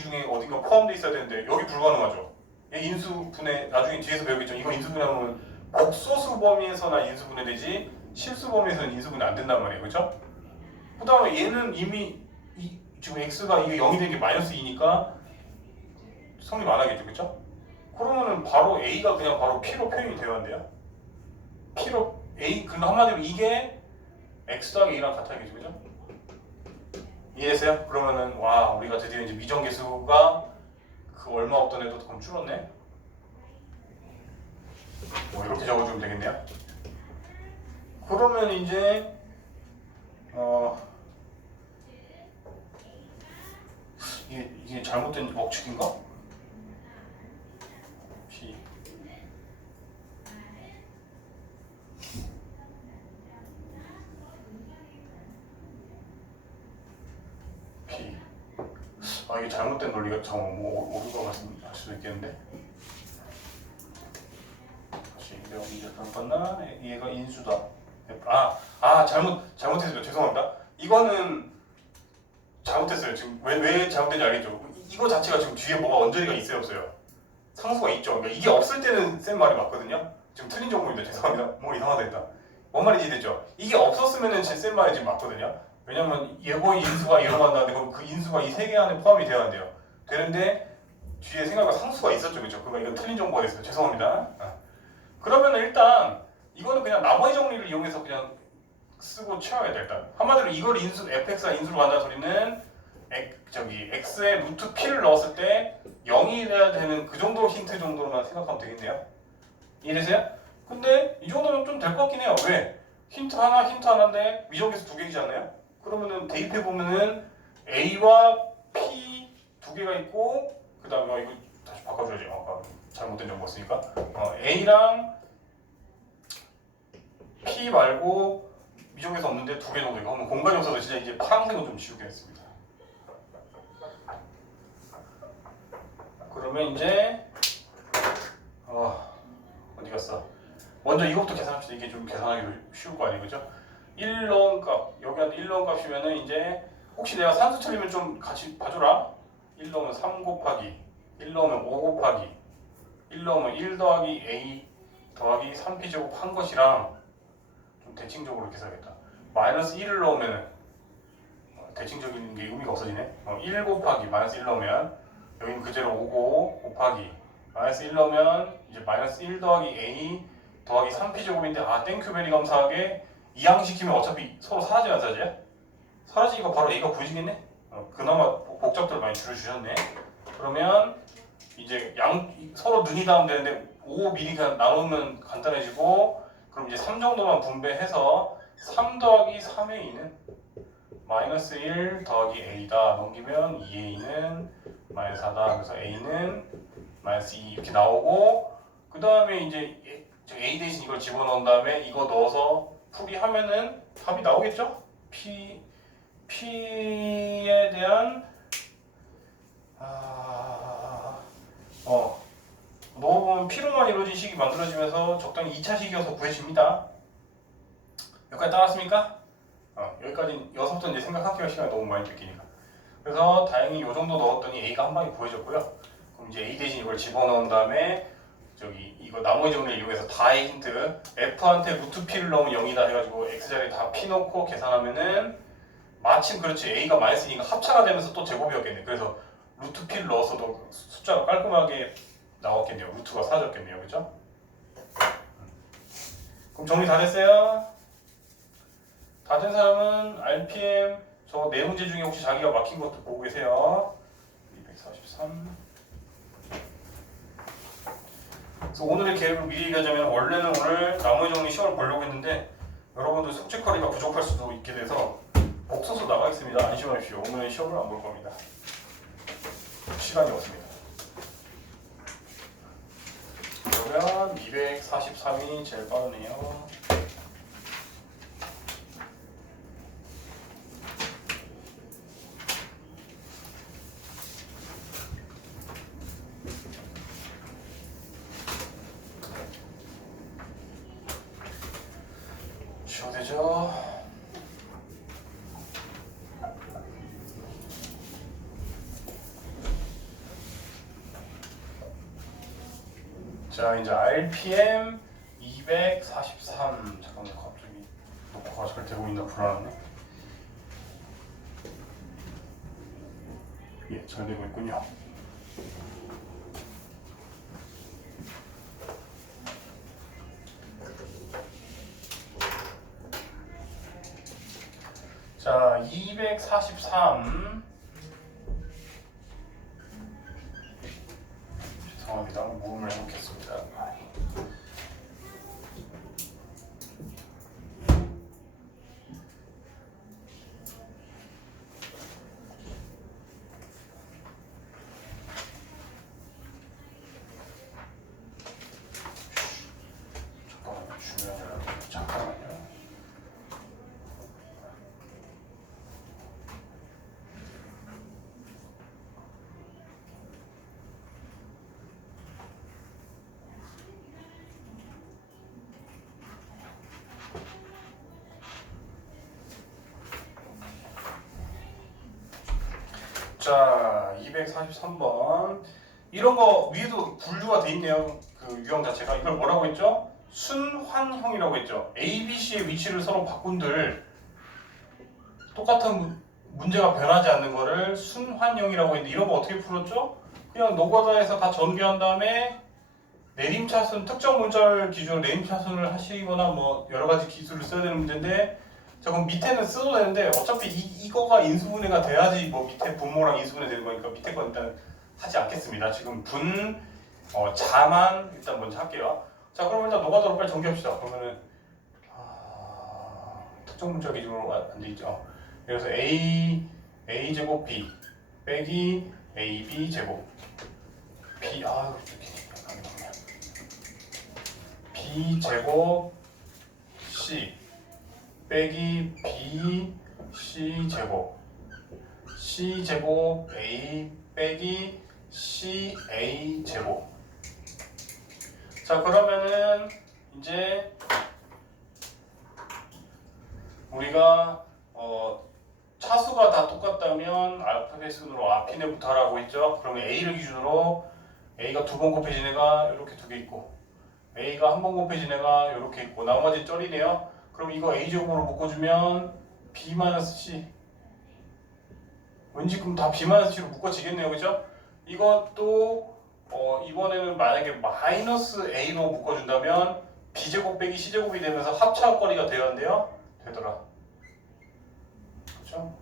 중에 어딘가 포함되어 있어야 되는데 여기 불가능하죠. 얘 인수분해 나중에 뒤에서 배우겠죠. 이거 인수분해하면 복소수 범위에서나 인수분해되지 실수 범위에서는 인수분해 안 된단 말이에요, 그렇죠? 그다음에 얘는 이미 지금 x가 이게 0이 된 게 마이너스 2니까 성립 안 하겠죠, 그렇죠? 그러면은 바로 a가 그냥 바로 p로 표현이 되어야 한대요. p로 a 그러니까 한마디로 이게 x 더하기 a랑 같아야겠죠, 그죠? 이해했어요? 그러면은 와 우리가 드디어 이제 미정계수가 그 얼마 없던 애도 그럼 줄었네. 뭐 이렇게 적어주면 되겠네요. 그러면 이제 이게 잘못된 법칙인가? P 이게 잘못된 논리가 뭐 오류가 할 수도 있겠는데. 다시 이제 잠깐만 얘가 인수다. 잘못했어요. 죄송합니다. 이거는 잘못했어요. 지금 왜 잘못된지 알겠죠? 이거 자체가 지금 뒤에 뭐가 언저리가 있어요, 없어요? 상수가 있죠. 그러니까 이게 없을 때는 쌤 말이 맞거든요. 지금 틀린 정보인데 죄송합니다. 뭐 이상하다 했다. 뭔 말인지 이해됐죠? 이게 없었으면은 쌤 말이 지금 맞거든요. 왜냐면 예고의 인수가 일어난다는데 그럼 그 인수가 이 세 개 안에 포함이 되어야 한대요. 되는데 뒤에 생각보다 상수가 있었죠, 그렇죠? 그러니까 이건 틀린 정보가 됐어요. 죄송합니다. 그러면 일단 이거는 그냥 나머지 정리를 이용해서 그냥 쓰고 채워야 돼. 일단 한마디로 이걸 fx가 인수로 간다는 소리는 x에 루트 p를 넣었을 때 0이 돼야 되는 그 정도 힌트 정도로만 생각하면 되겠네요. 이해되세요? 근데 이 정도면 좀 될 것 같긴 해요. 왜? 힌트 하나인데 미적에서 두 개이지 않나요? 그러면은 대입해 보면은 a와 p 두 개가 있고 그 다음에 이거 다시 바꿔줘야지. 아까 잘못된 정보 쓰니까 a랑 p 말고 미적에서 없는데 두 개 정도 있고 그러면 공간이 없어서 진짜 이제 파란색은 좀 지우겠습니다. 그러면 이제 어디 갔어? 먼저 이것부터 계산합시다. 이게 좀 계산하기도 쉬울 거 아니에요, 그죠? 1 넣은 값 여기한테 1 넣은 값이면은 이제 혹시 내가 산수 틀리면 좀 같이 봐줘라. 1 넣으면 3 곱하기 1 넣으면 5 곱하기 1 넣으면 1 더하기 a 더하기 3p 제곱 한 것이랑 좀 대칭적으로 이렇게 써야겠다. 마이너스 1을 넣으면 대칭적인 게 의미가 없어지네. 1 곱하기 마이너스 1 넣으면 여기는 그대로 5고 곱하기 마이너스 1 넣으면 이제 마이너스 1 더하기 a 더하기 3p 제곱인데 땡큐 베리 감사하게 이항시키면 어차피 서로 사라지면 안 사라져요? 사라지니까 바로 a가 구해지겠네? 그나마 복잡도를 많이 줄여주셨네. 그러면 이제 서로 눈이 닿으면 되는데 5mm가 나누면 간단해지고 그럼 이제 3 정도만 분배해서 3 더하기 3의 a는 마이너스 1 더하기 a다 넘기면 2a는 마이너스 4다. 그래서 a는 마이너스 2 이렇게 나오고 그 다음에 이제 a 대신 이걸 집어넣은 다음에 이거 넣어서 풀이하면은 답이 나오겠죠? P에 대한 넣어보면 P로만 이루어진 식이 만들어지면서 적당히 2차식이어서 구해집니다. 여기까지 따랐습니까? 여기까지 여기서부터 이제 생각할게요. 시간이 너무 많이 뺏기니까. 그래서 다행히 이 정도 넣었더니 A가 한 방에 구해졌고요. 그럼 이제 A 대신 이걸 집어넣은 다음에 이거 나머지 정리를 이용해서 다의 힌트 F한테 루트 P를 넣으면 0이다 해가지고 X자리에 다 P 넣고 계산하면은 마침 그렇지 A가 마이너스니까 합차가 되면서 또 제곱이었겠네. 그래서 루트 P를 넣었어도 숫자가 깔끔하게 나왔겠네요. 루트가 사라졌겠네요. 그죠? 그럼 정리 다 됐어요? 다 된 사람은 RPM 저 네 문제 중에 혹시 자기가 막힌 것도 보고 계세요. 243. 그래서 오늘의 계획을 미리 얘기하자면 원래는 오늘 나머지 정리 시험을 보려고 했는데 여러분들 숙제 처리가 부족할 수도 있게 돼서 옥소서 나가겠습니다. 안심하십시오. 오늘은 시험을 안 볼 겁니다. 시간이 없습니다. 그러면 243이 제일 빠르네요. 되죠. 자 이제 RPM 243 잠깐만 갑자기 녹화가 잘 되고 있나 불안하네. 예, 잘 되고 있군요. 자, 243 죄송합니다. 모음을 해놓겠습니다. 잠깐만요. 자, 243번. 이런 거 위에도 분류가 돼 있네요. 그 유형 자체가. 이걸 뭐라고 했죠? 순환형이라고 했죠. A, B, C의 위치를 서로 바꾼들 똑같은 문제가 변하지 않는 거를 순환형이라고 했는데, 이런 거 어떻게 풀었죠? 그냥 노가다에서 다 전개한 다음에 내림차순, 특정 문자를 기준으로 내림차순을 하시거나 뭐 여러 가지 기술을 써야 되는 문제인데, 자, 그럼 밑에는 써도 되는데 어차피 이거가 인수분해가 돼야지 뭐 밑에 분모랑 인수분해 되는 거니까 밑에 건 일단 하지 않겠습니다. 지금 자만 일단 먼저 할게요. 자, 그럼 일단 노가다로 빨리 전개합시다. 그러면은 특정 문자 기준으로 안 되죠. 그래서 A 제곱 B 빼기 AB 제곱 B B 제곱 C 빼기 B C 제곱 C 제곱 A 빼기 C A 제곱. 자, 그러면은 이제 우리가 차수가 다 똑같다면 알파벳 순으로 앞이네부터 하라고 했죠. 그러면 A를 기준으로 A가 두 번 곱해진 애가 이렇게 두 개 있고, A가 한 번 곱해진 애가 이렇게 있고, 나머지 쩔이네요. 그럼 이거 A 제곱으로 묶어주면 B-C. 왠지 그럼 다 B-C로 묶어지겠네요, 그죠? 이것도 이번에는 만약에 마이너스 A로 묶어준다면 B제곱 빼기 C제곱이 되면서 합차거리가 되어야 한대요. 되더라. 그렇죠?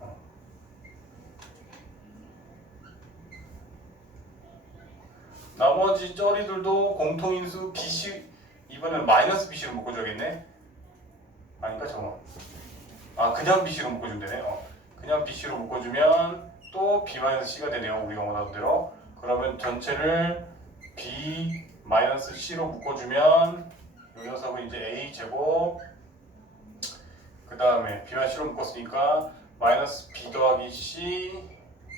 나머지 쩌리들도 공통인수 BC, 이번엔 마이너스 BC로 묶어줘야겠네. 아닌가 저거. 그냥 BC로 묶어주면 되네. 그냥 BC로 묶어주면 또 B-C가 되네요. 우리가 원하던 대로. 그러면 전체를 B-C로 묶어주면 이 녀석은 이제 A 제곱, 그 다음에 B-C로 묶었으니까 마이너스 B 더하기 C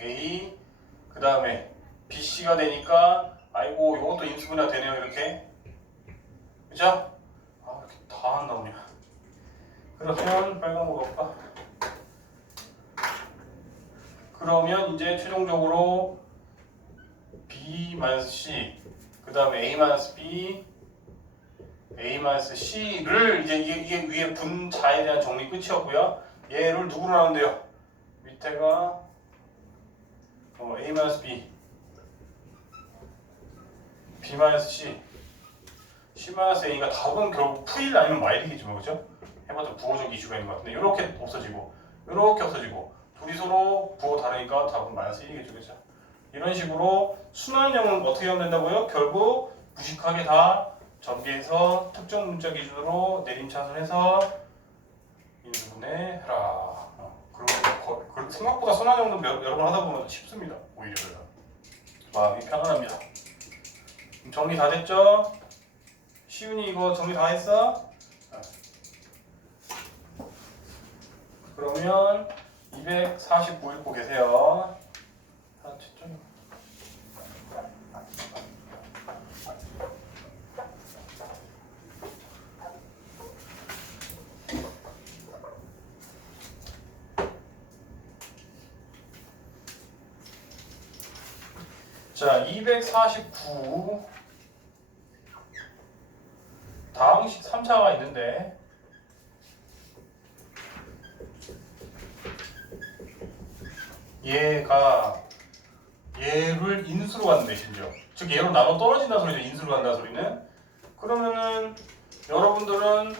A, 그 다음에 BC가 되니까 아이고 이것도 인수분해가 되네요. 이렇게. 그죠? 이렇게 다 안 나오냐. 그러면 빨간 거 볼까? 그러면 이제 최종적으로 B-C, 그 다음에 A-B, A-C를 이게 위에 분자에 대한 정리 끝이었고요. 얘를 누구로 나눈대요? 밑에가 A-B, B-C, C-A가 답은 결국 V일 아니면 Y이겠죠, 그죠? 해봐도 부호적 이슈가 있는 것 같은데 이렇게 없어지고 이렇게 없어지고 둘이 서로 부호 다르니까 답은 마이너스 1이겠죠, 그죠? 이런 식으로 순환형은 어떻게 하면 된다고요? 결국 무식하게 다 전개해서 특정 문자 기준으로 내림차순해서 인수분해 해라. 그리고 생각보다 순환형도 여러 번 하다 보면 쉽습니다. 오히려 마음이 편안합니다. 정리 다 됐죠? 시윤이 이거 정리 다 했어? 그러면 249 읽고 계세요. 자, 249 다항식 3차가 있는데 얘를 인수로 갔는데 심지어 즉 얘로 나눠 떨어진다 소리죠. 인수로 간다 소리는. 그러면은 여러분들은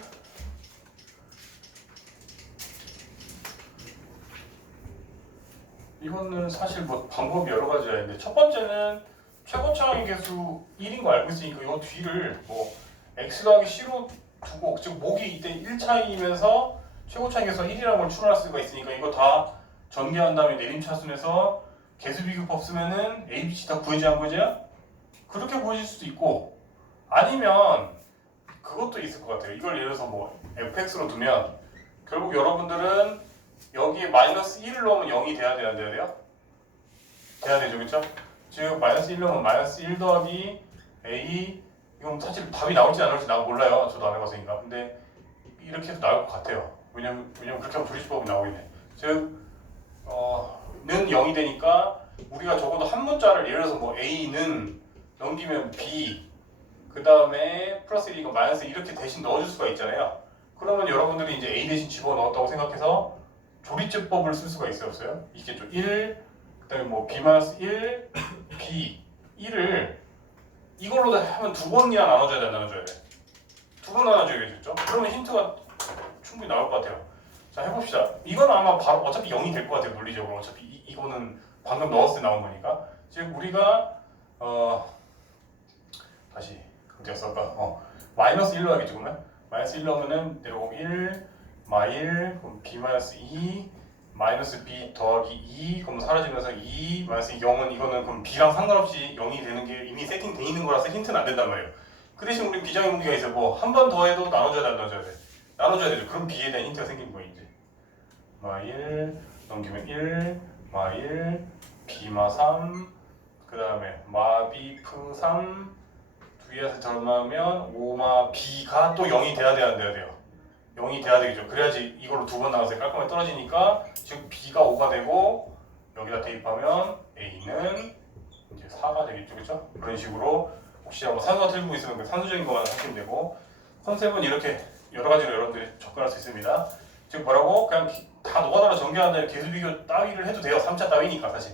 이거는 사실 뭐 방법이 여러 가지가 있는데 첫 번째는 최고차항의 개수 1인 거 알고 있으니까 이 뒤를 뭐 x 더하기 c로 두고 즉 목이 이때 1차이면서 최고차항의 개수가 1이라는 걸 추론할 수가 있으니까 이거 다 전개한 다음에 내림차순에서 개수 비교법 쓰면은 A, B, C 다 구해지 안 구해져요? 그렇게 보여질 수도 있고 아니면 그것도 있을 것 같아요. 이걸 예를 들어서 뭐 fx로 두면 결국 여러분들은 여기에 마이너스 1을 넣으면 0이 돼야 돼야 돼요? 돼야 되죠, 그렇죠? 즉 마이너스 1 넣으면 마이너스 1 더하기 a 이건 사실 답이 나올지 안 나올지 나 몰라요. 저도 안 해봤으니까. 근데 이렇게 해도 나올 것 같아요. 왜냐면 그렇게 하면 불이치법이 나오겠네. 즉 는 0이 되니까 우리가 적어도 한 문자를 예를 들어서 뭐 a는 넘기면 b 그 다음에 플러스 1이니까 마이너스 이렇게 대신 넣어줄 수가 있잖아요. 그러면 여러분들이 이제 a 대신 집어넣었다고 생각해서 조리제법을 쓸 수가 있어요, 없어요? 있겠죠. 1, 그 다음에 뭐 b-1, b 1을 이걸로 하면 두 번이나 나눠줘야 돼, 안 나눠줘야 돼? 두 번 나눠줘야겠죠? 그러면 힌트가 충분히 나올 것 같아요. 자, 해봅시다. 이건 아마 바로 어차피 0이 될 것 같아요, 물리적으로. 어차피 이거는 방금 넣었을 때 나온 거니까. 즉 우리가 다시 어떻게 썼을까? 마이너스 1로 하겠죠, 그러면? 마이너스 1 넣으면은 내려오고 1, 마1, 그럼 b 마이너스 2, 마이너스 b 더하기 2, 그럼 사라지면서 2, 마이너스 0은 이거는 그럼 b랑 상관없이 0이 되는 게 이미 세팅돼 있는 거라서 힌트는 안 된단 말이에요. 그 대신 우리 비정의 무기가 있어요. 뭐 한 번 더 해도 나눠줘야 돼, 안 나눠줘야 돼? 나눠줘야 되죠. 그럼 b에 대한 힌트가 생기는 거예요, 이제. 마1 넘기면 1, 마1, b마 3, 그 다음에 마b 프 3, 위에서 전하면 5마 b가 또 0이 돼야 돼요. 0이 돼야 되겠죠. 그래야지 이걸로 두 번 나와서 깔끔하게 떨어지니까 즉 b가 5가 되고 여기다 대입하면 a는 이제 4가 되겠죠, 그렇죠? 그런 식으로 혹시 한번 산소가 틀고 있으면 그 산소적인 것만 하시면 되고 컨셉은 이렇게 여러 가지로 여러분들이 접근할 수 있습니다. 즉 뭐라고 그냥 다 노가다로 전개하는 다음에 개수 비교 따위를 해도 돼요. 3차 따위니까 사실.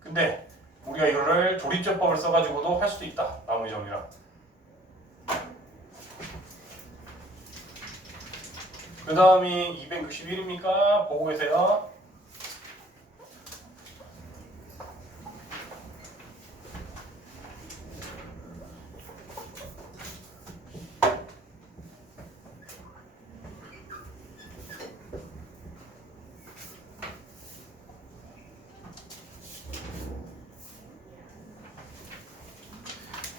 근데 우리가 이거를 조립제법을 써가지고도 할 수도 있다. 나머지 정리랑. 그 다음이 261입니까? 보고 계세요.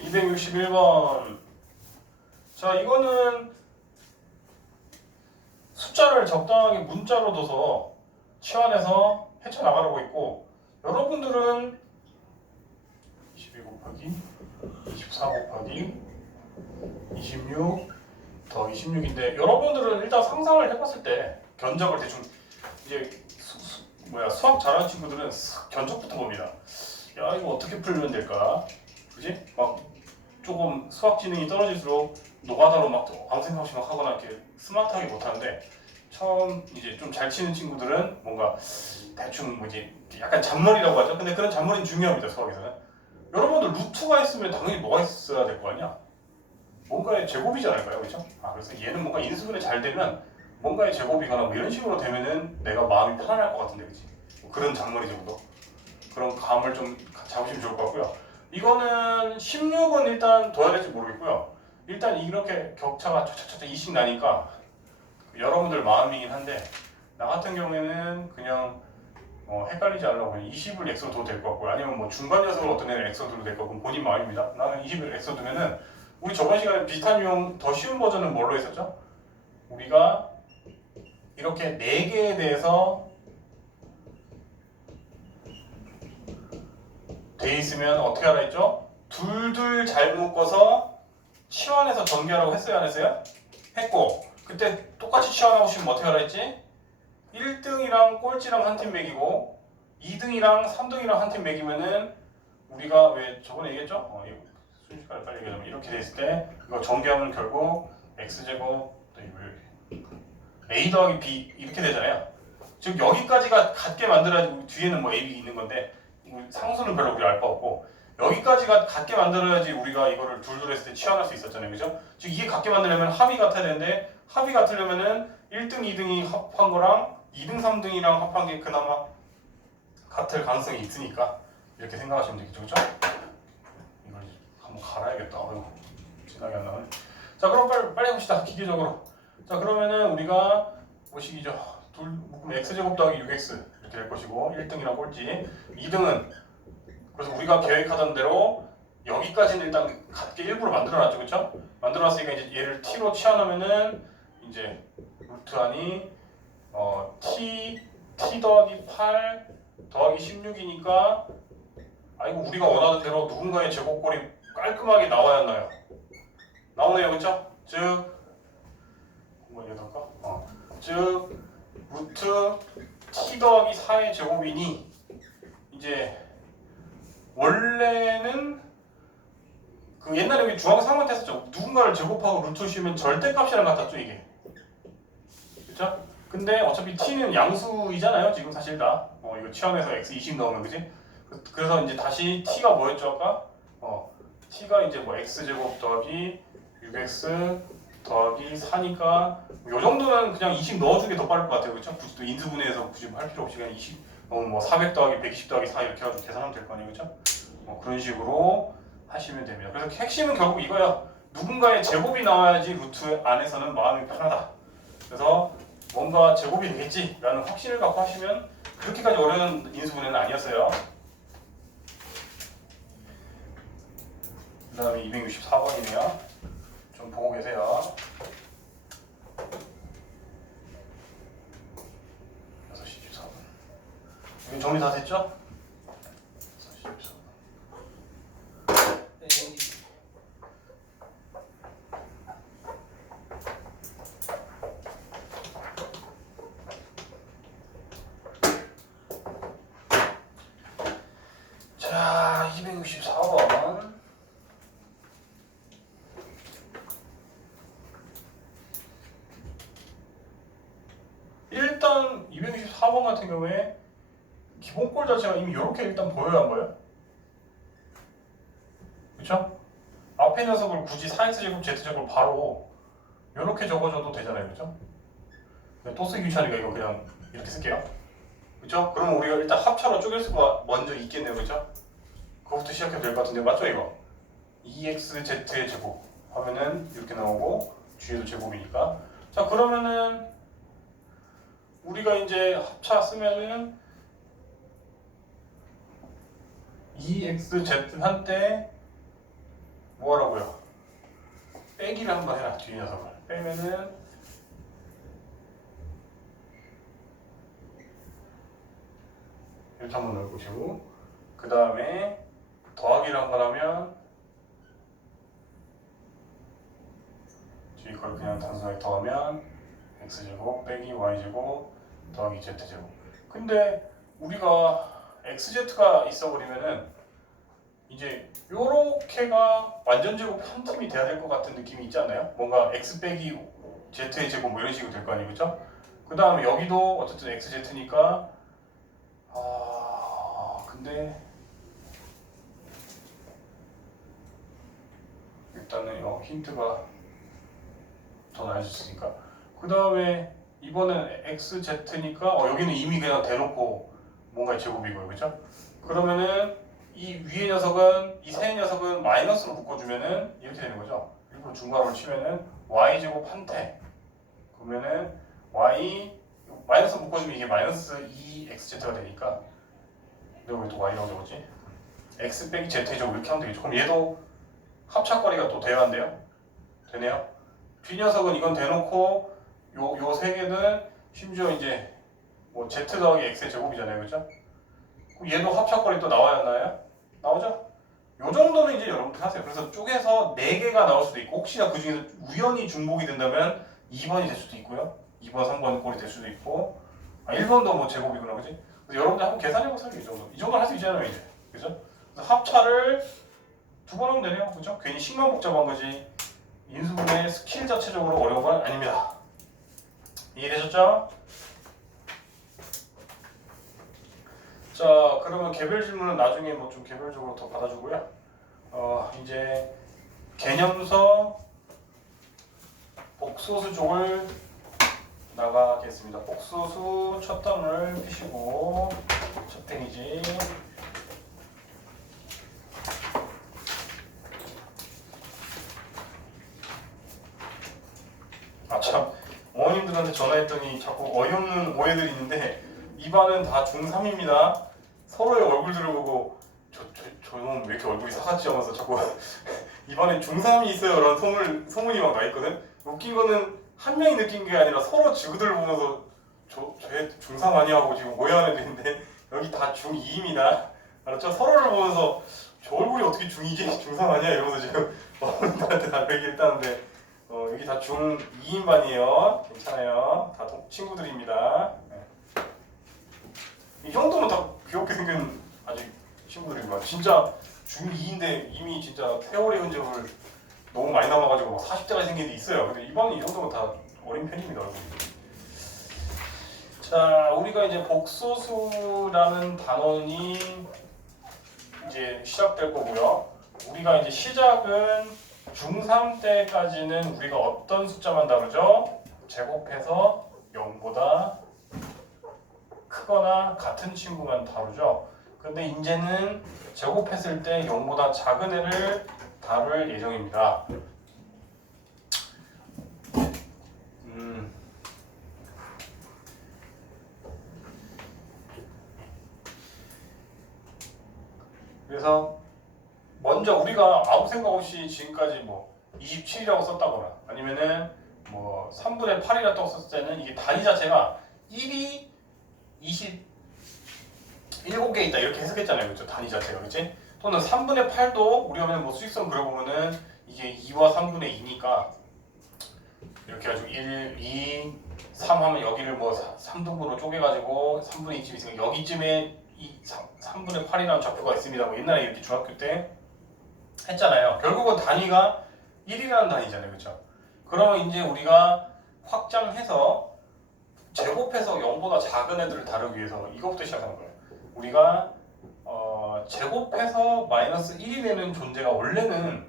(261번) 자, 이거는 숫자를 적당하게 문자로 둬서 치환해서 헤쳐나가라고 있고 여러분들은 22 곱하기 24 곱하기 26 더 26인데 여러분들은 일단 상상을 해봤을 때 견적을 대충 이제 수학 잘하는 친구들은 견적부터 봅니다. 야, 이거 어떻게 풀면 될까? 그지? 막 조금 수학 지능이 떨어질수록 노가다로 막 아무 생각 없이 막 하거나 이렇게 스마트하게 못하는데 처음 이제 좀 잘 치는 친구들은 뭔가 대충 뭐지 약간 잔머리라고 하죠. 근데 그런 잔머리는 중요합니다, 수학에서는. 여러분들 루트가 있으면 당연히 뭐가 있어야 될 거 아니야? 뭔가의 제곱이지 않을까요, 그렇죠? 그래서 얘는 뭔가 인수분해 잘 되면 뭔가의 제곱이거나 뭐 이런 식으로 되면은 내가 마음이 편안할 것 같은데, 그렇지? 그런 잔머리 정도 그런 감을 좀 잡으시면 좋을 것 같고요. 이거는 16은 일단 둬야 될지 모르겠고요. 일단 이렇게 격차가 차차차차 2씩 나니까 여러분들 마음이긴 한데 나 같은 경우에는 그냥 헷갈리지 않으려고 그냥 20을 x로 둬도 될 것 같고요. 아니면 뭐 중간 녀석을 어떤 애는 x로 둬도 될 것 같고 본인 마음입니다. 나는 20을 x로 두면은 우리 저번 시간에 비슷한 유형 더 쉬운 버전은 뭘로 했었죠? 우리가 이렇게 4개에 대해서 돼 있으면 어떻게 하라 했죠? 둘둘 잘 묶어서 치환해서 전개하라고 했어요, 안 했어요? 했고 그때 똑같이 치환하고 싶으면 어떻게 하라 했지? 1등이랑 꼴찌랑 한 팀 매기고 2등이랑 3등이랑 한 팀 매기면은 우리가 왜 저번에 얘기했죠? 순식간에 빨리 얘기하자면 이렇게 돼 있을 때 이거 전개하면 결국 x제곱 a 더하기 b 이렇게 되잖아요. 즉 여기까지가 같게 만들어야지 뒤에는 뭐 a, b 있는 건데 상수는 별로 우리 알 바 없고 여기까지가 같게 만들어야지 우리가 이거를 둘둘 했을 때 치환할 수 있었잖아요, 그죠? 즉 이게 같게 만들려면 합이 같아야 되는데 합이 같으려면은 1등, 2등이 합한 거랑 2등, 3등이랑 합한 게 그나마 같을 가능성이 있으니까 이렇게 생각하시면 되겠죠, 그죠? 갈아야겠다. 어휴, 진하게 안 나오네. 자, 그럼 빨리 해봅시다. 기계적으로. 자, 그러면은 우리가 뭐식이죠? 묶으면 x제곱 더하기 6x 이렇게 될 것이고 1등이랑 꼴찌. 2등은 그래서 우리가 계획하던 대로 여기까지는 일단 같게 일부러 만들어놨죠, 그렇죠? 만들어놨으니까 이제 얘를 t로 치환하면은 이제 루트 안이 t 더하기 8 더하기 16이니까 아이고 우리가 원하던 대로 누군가의 제곱꼴이 깔끔하게 나와야 하나요? 나오네요, 그렇죠? 즉 한번 얘기할까? 즉 루트 t 더하기 4의 제곱이니 이제 원래는 그 옛날에 우리 중학교 3학년 때 했었죠. 누군가를 제곱하고 루트 씌우면 절대값이랑 같았죠, 이게. 그쵸? 근데 어차피 t는 양수이잖아요, 지금 사실 다. 이거 치환해서 x 20 넣으면, 그지? 그래서 이제 다시 t가 뭐였죠, 아까? t가 이제 뭐 x제곱 더하기 6x 더하기 4니까 요 정도는 그냥 20 넣어주는 게 더 빠를 것 같아요, 그쵸? 굳이 또 인수분해해서 굳이 할 필요 없이 그냥 20 뭐 400 더하기 120 더하기 4 이렇게 해가지고 계산하면 될 거 아니에요, 그쵸? 그런 식으로 하시면 됩니다. 그래서 핵심은 결국 이거야. 누군가의 제곱이 나와야지 루트 안에서는 마음이 편하다. 그래서 뭔가 제곱이 되겠지라는 확신을 갖고 하시면 그렇게까지 어려운 인수분해는 아니었어요. 그 다음에 264번이네요. 좀 보고 계세요. 6시 14분. 여기 정리 다 됐죠? 6시 14분. 자, 264번. 일단 264번 같은 경우에 기본꼴 자체가 이미 이렇게 일단 보여야 한 거예요. 그쵸? 앞에 녀석을 굳이 4x제곱 z제곱 바로 이렇게 적어줘도 되잖아요, 그죠? 또 쓰기 귀찮으니까 이거 그냥 이렇게 쓸게요. 그죠? 그럼 우리가 일단 합차로 쪼갤 수가 먼저 있겠네요, 그죠? 그거부터 시작해도 될 것 같은데, 맞죠, 이거? 2xz의 제곱 하면은 이렇게 나오고 뒤에도 제곱이니까. 자, 그러면은 우리가 이제 합차 쓰면은 2xz 한때 뭐하라고요? 빼기를 한번 해라, 뒤에 녀석을. 빼면은 이렇게 한번 넣어보시고, 그 다음에 더하기를 한번 하면 이걸 그냥 단순하게 더하면 x제곱 빼기 y제곱 더하기 z제곱. 근데 우리가 xz가 있어버리면은 이제 요렇게가 완전제곱 한 틈이 돼야 될 것 같은 느낌이 있지 않나요? 뭔가 x 빼기 z의 제곱 뭐 이런 식으로 될 거 아니에요, 그쵸? 그 다음에 여기도 어쨌든 xz니까 근데 일단은 힌트가 더 나아졌으니까 그 다음에 이번엔 xz니까 여기는 이미 그냥 대놓고 뭔가의 제곱이고요, 그쵸? 그러면은 이 위의 녀석은 이 세 녀석은 마이너스로 묶어주면은 이렇게 되는 거죠. 일부러 중괄호를 치면은 y제곱 한태 그러면은 y 마이너스 묶어주면 이게 마이너스 2xz가 되니까 내가 왜 또 y라고 적었지? x 빼기 z제곱 이렇게 하면 되겠죠. 그럼 얘도 합차거리가 또 돼야 한대요. 되네요. 뒤 녀석은 이건 대놓고 요 세 개는 심지어 이제 뭐 z 더하기 x의 제곱이잖아요, 그렇죠? 그럼 얘도 합차거리 또 나와야 하나요? 나오죠? 요 정도는 이제 여러분들 하세요. 그래서 쪼개서 4개가 나올 수도 있고 혹시나 그 중에서 우연히 중복이 된다면 2번이 될 수도 있고요. 2번, 3번 꼴이 될 수도 있고 1번도 뭐 제곱이구나, 그지? 그래서 여러분들 한번 계산해보세요. 이 정도. 이 정도 할 수 있잖아요, 이제. 그죠? 그래서 합차를 2번 하면 되네요. 그죠? 괜히 식만 복잡한 거지. 인수분해 스킬 자체적으로 어려운 건 아닙니다. 이해되셨죠? 자, 그러면 개별 질문은 나중에 뭐 좀 개별적으로 더 받아주고요. 이제 개념서 복소수 쪽을 나가겠습니다. 복소수 첫 단을 피시고 첫 페이지. 이 자꾸 어이없는 오해들이 있는데 이 반은 다 중3입니다. 서로의 얼굴들을 보고 저놈 왜 이렇게 얼굴이 사갔지 하면서 자꾸 이 반에 중3이 있어요 라는 소문이 막 나 있거든. 웃긴 거는 한 명이 느낀 게 아니라 서로 지구들을 보면서 쟤 중3 아니야 하고 지금 오해하는 애들인데 여기 다 중2입니다. 알았죠? 서로를 보면서 저 얼굴이 어떻게 중2지? 중3 아니야? 이러면서 지금 어른들한테 다 그 얘기를 했다는데 여기 다 중2인 반이에요. 괜찮아요. 다 친구들입니다. 네. 이 정도면 다 귀엽게 생긴 아직 친구들이구만. 진짜 중2인데 이미 진짜 세월의 흔적을 너무 많이 남아가지고 40대가 생긴 게 있어요. 근데 이 반은 이 정도면 다 어린 편입니다. 자, 우리가 이제 복소수라는 단원이 이제 시작될 거고요. 우리가 이제 시작은 중3 때까지는 우리가 어떤 숫자만 다루죠? 제곱해서 0보다 크거나 같은 친구만 다루죠. 근데 이제는 제곱했을 때 0보다 작은 애를 다룰 예정입니다. 그래서 먼저 우리가 아무 생각 없이 지금까지 뭐 27이라고 썼다거나 아니면은 뭐 3분의 8이라 썼을 때는 이게 단위 자체가 1이 27개 있다 이렇게 해석했잖아요. 그렇죠? 단위 자체가. 그렇지? 또는 3분의 8도 우리가 뭐 수직선 그려보면은 이게 2와 3분의 2니까 이렇게 해가지고 1, 2, 3 하면 여기를 뭐 3등분으로 쪼개가지고 3분의 2쯤 있으니까 여기쯤에 이 3분의 8이라는 좌표가 있습니다. 뭐 옛날에 이렇게 중학교 때 했잖아요. 결국은 단위가 1이라는 단위잖아요. 그렇죠? 그러면 이제 우리가 확장해서 제곱해서 0보다 작은 애들을 다루기 위해서 이것부터 시작하는 거예요. 우리가 제곱해서 마이너스 1이 되는 존재가 원래는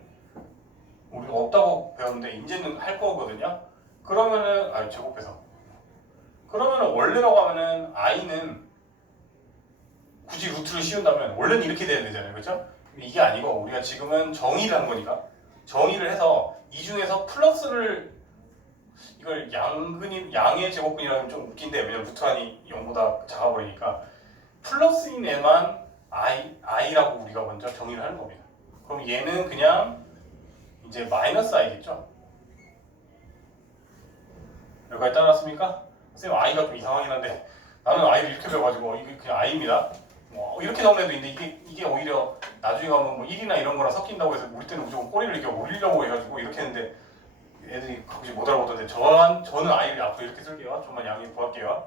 우리가 없다고 배웠는데 이제는 할 거거든요. 그러면은 제곱해서 그러면은 원래라고 하면은 i는 굳이 루트를 씌운다면 원래는 이렇게 돼야 되잖아요. 그렇죠? 이게 아니고 우리가 지금은 정의를 한 거니까 정의를 해서 이 중에서 플러스를 이걸 양의 제곱근이라면 좀 웃긴데 왜냐면 루트안이 0보다 작아버리니까 플러스인 애만 i라고 우리가 먼저 정의를 하는 겁니다. 그럼 얘는 그냥 이제 마이너스 i겠죠? 여기까지 따랐습니까? 선생님 i가 좀 이상하긴 한데 나는 i를 이렇게 배워가지고 이게 그냥 i입니다. 이렇게 나온 애도 있는데 이게 오히려 나중에 가면 뭐 1이나 이런 거랑 섞인다고 해서 우리 때는 무조건 꼬리를 이렇게 올리려고 해가지고 이렇게 했는데 애들이 가끔씩 못 알아보던데 저는 i를 앞으로 이렇게 쓸게요. 좀만 양해 구할게요.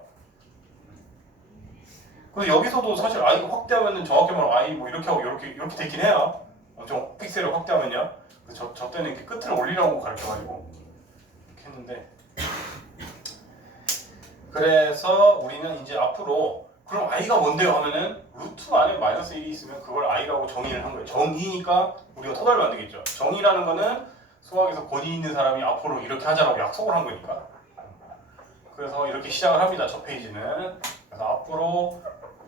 근데 여기서도 사실 i가 확대하면은 정확히 말하면 i 뭐 이렇게 하고 이렇게 되긴 해요. 엄청 픽셀을 확대하면요. 저 때는 이렇게 끝을 올리려고 가르쳐가지고 이렇게 했는데 그래서 우리는 이제 앞으로 그럼 i가 뭔데요 하면은 루트 안에 마이너스 1이 있으면 그걸 i라고 정의를 한 거예요. 정의니까 우리가 토달면 안 되겠죠. 정의라는 거는 수학에서 권위 있는 사람이 앞으로 이렇게 하자라고 약속을 한 거니까. 그래서 이렇게 시작을 합니다. 첫 페이지는. 그래서 앞으로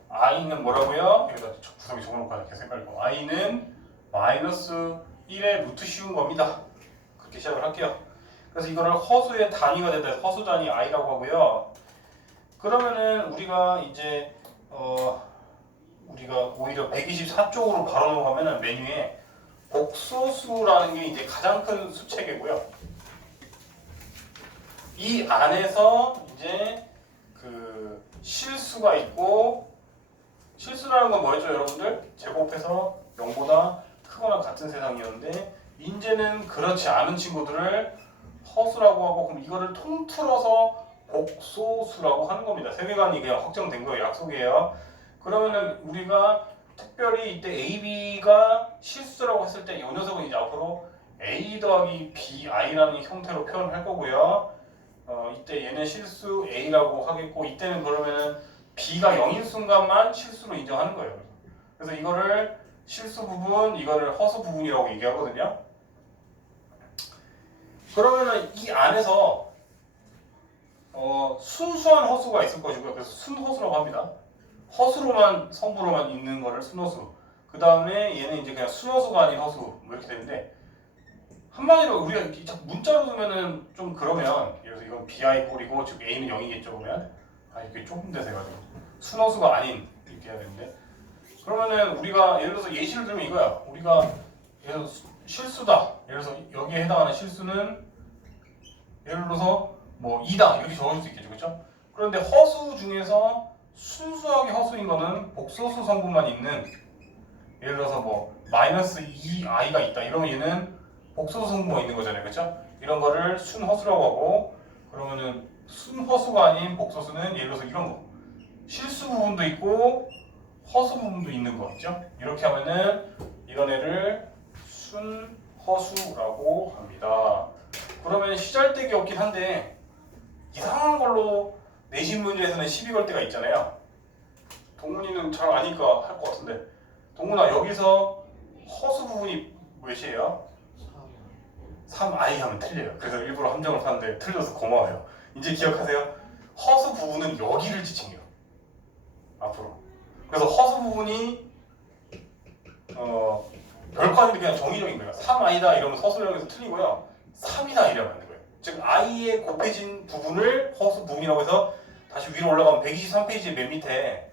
i는 뭐라고요? 여기다 구석에 적어놓고 하자. 계속 헷갈리고. i는 마이너스 1의 루트 씌운 겁니다. 그렇게 시작을 할게요. 그래서 이거를 허수의 단위가 된다 해서 허수 단위 i라고 하고요. 그러면은 우리가 이제 우리가 오히려 124쪽으로 바로 넘어가면은 메뉴에 복소수라는 게 이제 가장 큰 수체계고요. 이 안에서 이제 그 실수가 있고 실수라는 건 뭐였죠, 여러분들? 제곱해서 0보다 크거나 같은 세상이었는데 이제는 그렇지 않은 친구들을 허수라고 하고 그럼 이거를 통틀어서 복소수라고 하는 겁니다. 세계관이 그냥 확정된 거예요. 약속이에요. 그러면은 우리가 특별히 이때 A, B가 실수라고 했을 때 이 녀석은 이제 앞으로 A 더하기 B, I라는 형태로 표현할 거고요. 이때 얘는 실수 A라고 하겠고 이때는 그러면은 B가 0인 순간만 실수로 인정하는 거예요. 그래서 이거를 실수 부분, 이거를 허수 부분이라고 얘기하거든요. 그러면은 이 안에서 순수한 허수가 있을 것이고요. 그래서 순허수라고 합니다. 허수로만 성부로만 있는 거를 순허수. 그 다음에 얘는 이제 그냥 순허수가 아닌 허수 뭐 이렇게 되는데 한마디로 우리가 이렇게 자꾸 문자로 두면은 좀 그러면 예를 들어서 이건 bi 꼴이고 즉 a는 0이겠죠 그러면 이게 조금 돼서 해가지고 순허수가 아닌 이렇게 해야 되는데 그러면은 우리가 예를 들어서 예시를 들면 이거야. 우리가 예를 들어서 실수다. 예를 들어서 여기에 해당하는 실수는 예를 들어서 뭐 2다 이렇게 적을 수 있겠죠 그렇죠? 그런데 허수 중에서 순수하게 허수인 거는 복소수 성분만 있는 예를 들어서 뭐 마이너스 2i가 있다 이러면 얘는 복소수 성분만 있는 거잖아요 그렇죠? 이런 거를 순허수라고 하고 그러면은 순허수가 아닌 복소수는 예를 들어서 이런 거 실수 부분도 있고 허수 부분도 있는 거 있죠? 이렇게 하면은 이런 애를 순허수라고 합니다. 그러면 시잘데기 없긴 한데 이상한 걸로 내신 문제에서는 시비 걸 때가 있잖아요. 동훈이는 잘 아니까 할 것 같은데 동훈아 여기서 허수 부분이 몇이에요? 3i 하면 틀려요. 그래서 일부러 함정을 탔는데 틀려서 고마워요. 이제 기억하세요. 허수 부분은 여기를 지칭해요. 앞으로. 그래서 허수 부분이 별거 아닌데 그냥 정의적인 거예요. 3i다 이러면 서술형에서 틀리고요. 3이다 이러면 안 되고요. 즉 i에 곱해진 부분을 허수 부분이라고 해서 다시 위로 올라가면 123페이지 맨 밑에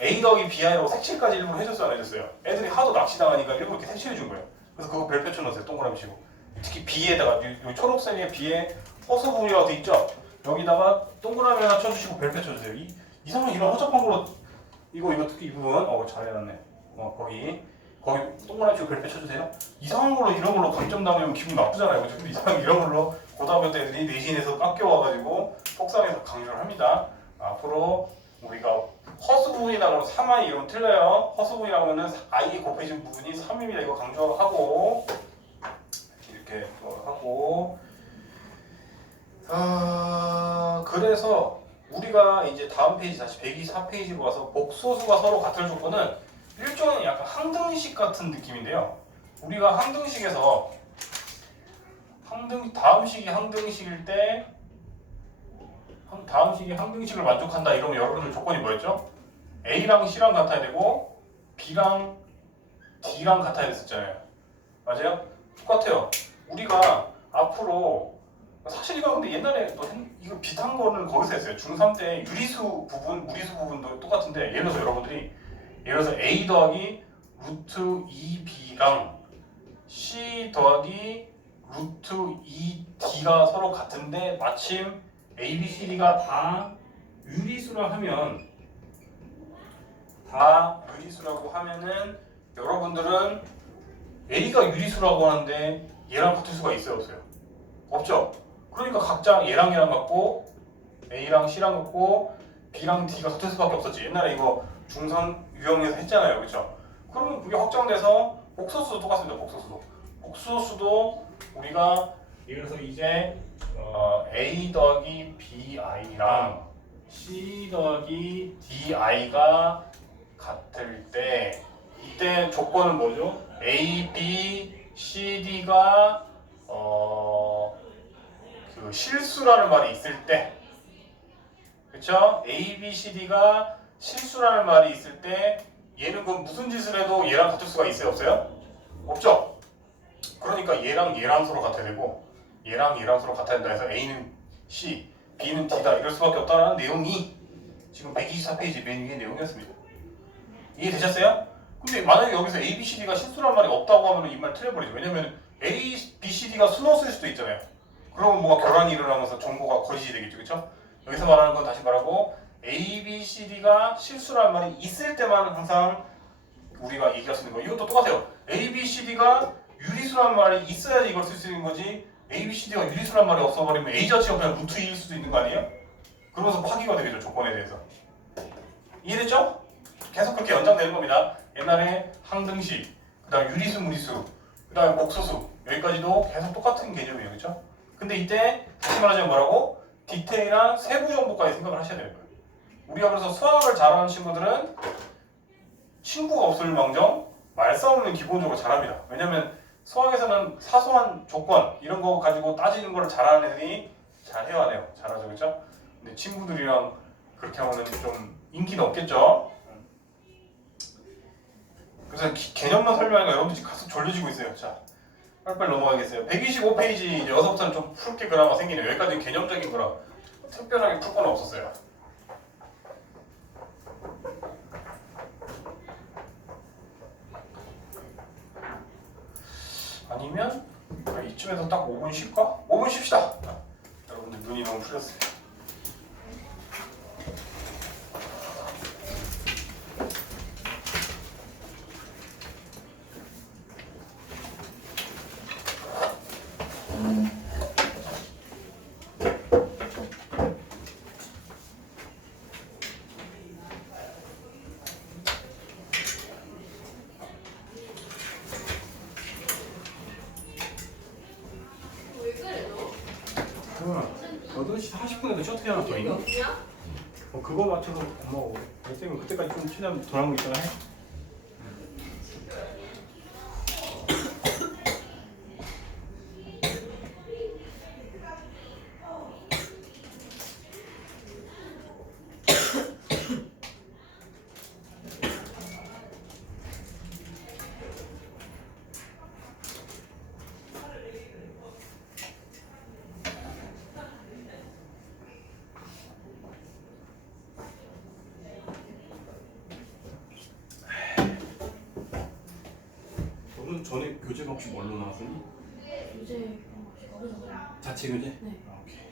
a 더하기 bi라고 색칠까지 일부러 해줬어요 안 해줬어요? 애들이 하도 낚시당하니까 일부러 이렇게 색칠해 준 거예요. 그래서 그거 별표 쳐놓으세요. 동그라미 치고. 특히 b에다가 이 초록색의 b에 허수 부분이라고 돼 있죠? 여기다가 동그라미 하나 쳐주시고 별표 쳐주세요. 이상한 이런 허접한 걸로 이거 특히 이 부분 잘해놨네. 거기 동그라미 치고 별표 쳐주세요. 이상한 걸로 이런 걸로 감점 당하면 기분 나쁘잖아요. 그렇죠? 이상한 이런 걸로 고등학교 때 애들이 내신에서 깎여와가지고 속상해서 강조를 합니다. 앞으로 우리가 허수 부분이다 그러면 3i 이러면 틀려요. 허수 부분이라고 하면은 i에 곱해진 부분이 3입니다. 이거 강조하고 이렇게 하고 그래서 우리가 이제 다음 페이지 다시 124페이지로 와서 복소수가 서로 같을 조건은 일종의 약간 항등식 같은 느낌인데요. 우리가 항등식에서 다음 식이 항등식일 때 다음 식이 항등식을 만족한다 이러면 여러분들 조건이 뭐였죠? A랑 C랑 같아야 되고 B랑 D랑 같아야 됐었잖아요. 맞아요? 똑같아요. 우리가 앞으로 사실 이거 근데 옛날에 이거 비슷한 거는 거기서 했어요. 중3 때 유리수 부분, 무리수 부분도 똑같은데 예를 들어서 여러분들이 예를 들어서 A 더하기 루트 2B랑 C 더하기 루트 2D가 서로 같은데 마침 A, B, C, D가 다 유리수라 하면 은 여러분들은 A가 유리수라고 하는데 얘랑 같을 수가 있어요 없어요? 없죠? 그러니까 각자 얘랑 같고 A랑 C랑 같고 B랑 D가 같을 수밖에 없었지. 옛날에 이거 중선 유형에서 했잖아요. 그렇죠? 그러면 그게 확정돼서 복소수도 똑같습니다. 복소수도 우리가 예를 들어서 이제 A 더하기 BI랑 C 더하기 DI가 같을 때 이때 조건은 뭐죠? A, B, C, D가 그 실수라는 말이 있을 때 그쵸? A, B, C, D가 실수라는 말이 있을 때 얘는 그럼 무슨 짓을 해도 얘랑 같을 수가 있어요? 없어요? 없죠? 그러니까 얘랑 서로 같아야 되고 얘랑 서로 같아야 된다 해서 A는 C, B는 D다 이럴 수밖에 없다는 내용이 지금 124페이지 맨 위의 내용이었습니다. 이해되셨어요? 근데 만약에 여기서 A, B, C, D가 실수라는 말이 없다고 하면 이 말 틀려버리죠. 왜냐면 A, B, C, D가 순허수일 수도 있잖아요. 그러면 뭐가 결함이 일어나면서 정보가 거짓이 되겠죠. 그쵸? 여기서 말하는 건 다시 말하고 A, B, C, D가 실수라는 말이 있을 때만 항상 우리가 얘기할 수 있는 거예요. 이것도 똑같아요. A, B, C, D가 유리수라는 말이 있어야지 이걸 쓸 수 있는 거지 A, B, C, D가 유리수라는 말이 없어버리면 A 자체가 그냥 루트 2일 수도 있는 거 아니에요? 그러면서 파기가 되겠죠. 조건에 대해서. 이해됐죠? 계속 그렇게 연장되는 겁니다. 옛날에 항등식, 그 다음 유리수, 무리수, 그 다음에 복소수 여기까지도 계속 똑같은 개념이에요. 그렇죠? 근데 이때 다시 말하자면 뭐라고? 디테일한 세부 정보까지 생각을 하셔야 되는 거예요. 우리가 그래서 수학을 잘하는 친구들은 친구가 없을 망정 말싸움은 기본적으로 잘합니다. 왜냐면 수학에서는 사소한 조건 이런 거 가지고 따지는 걸 잘하는 애들이 잘 해야 돼요. 잘하죠. 그렇죠? 근데 친구들이랑 그렇게 하면은 좀 인기는 없겠죠? 그래서 개념만 설명하니까 여러분들이 가서 졸려지고 있어요. 자, 빨리빨리 넘어가겠어요. 125페이지 이제 여기서부터는 좀 풀 게 그나마 생기네요. 여기까지는 개념적인 거라 특별하게 풀 건 없었어요. 아니면 이쯤에서 딱 5분 쉴까? 5분 쉽시다. 여러분들 눈이 너무 풀렸어요. 너 8시 40분에도 셔틀이 하나 더 있나? 그거 맞춰서 고마워. 쌤은 그때까지 좀 최대한 돌아온 거 있잖아 해. 너는 전에 교재가 혹시 뭘로 나왔었니? 교재 거기서 자체 교재? 네. 아, 오케이.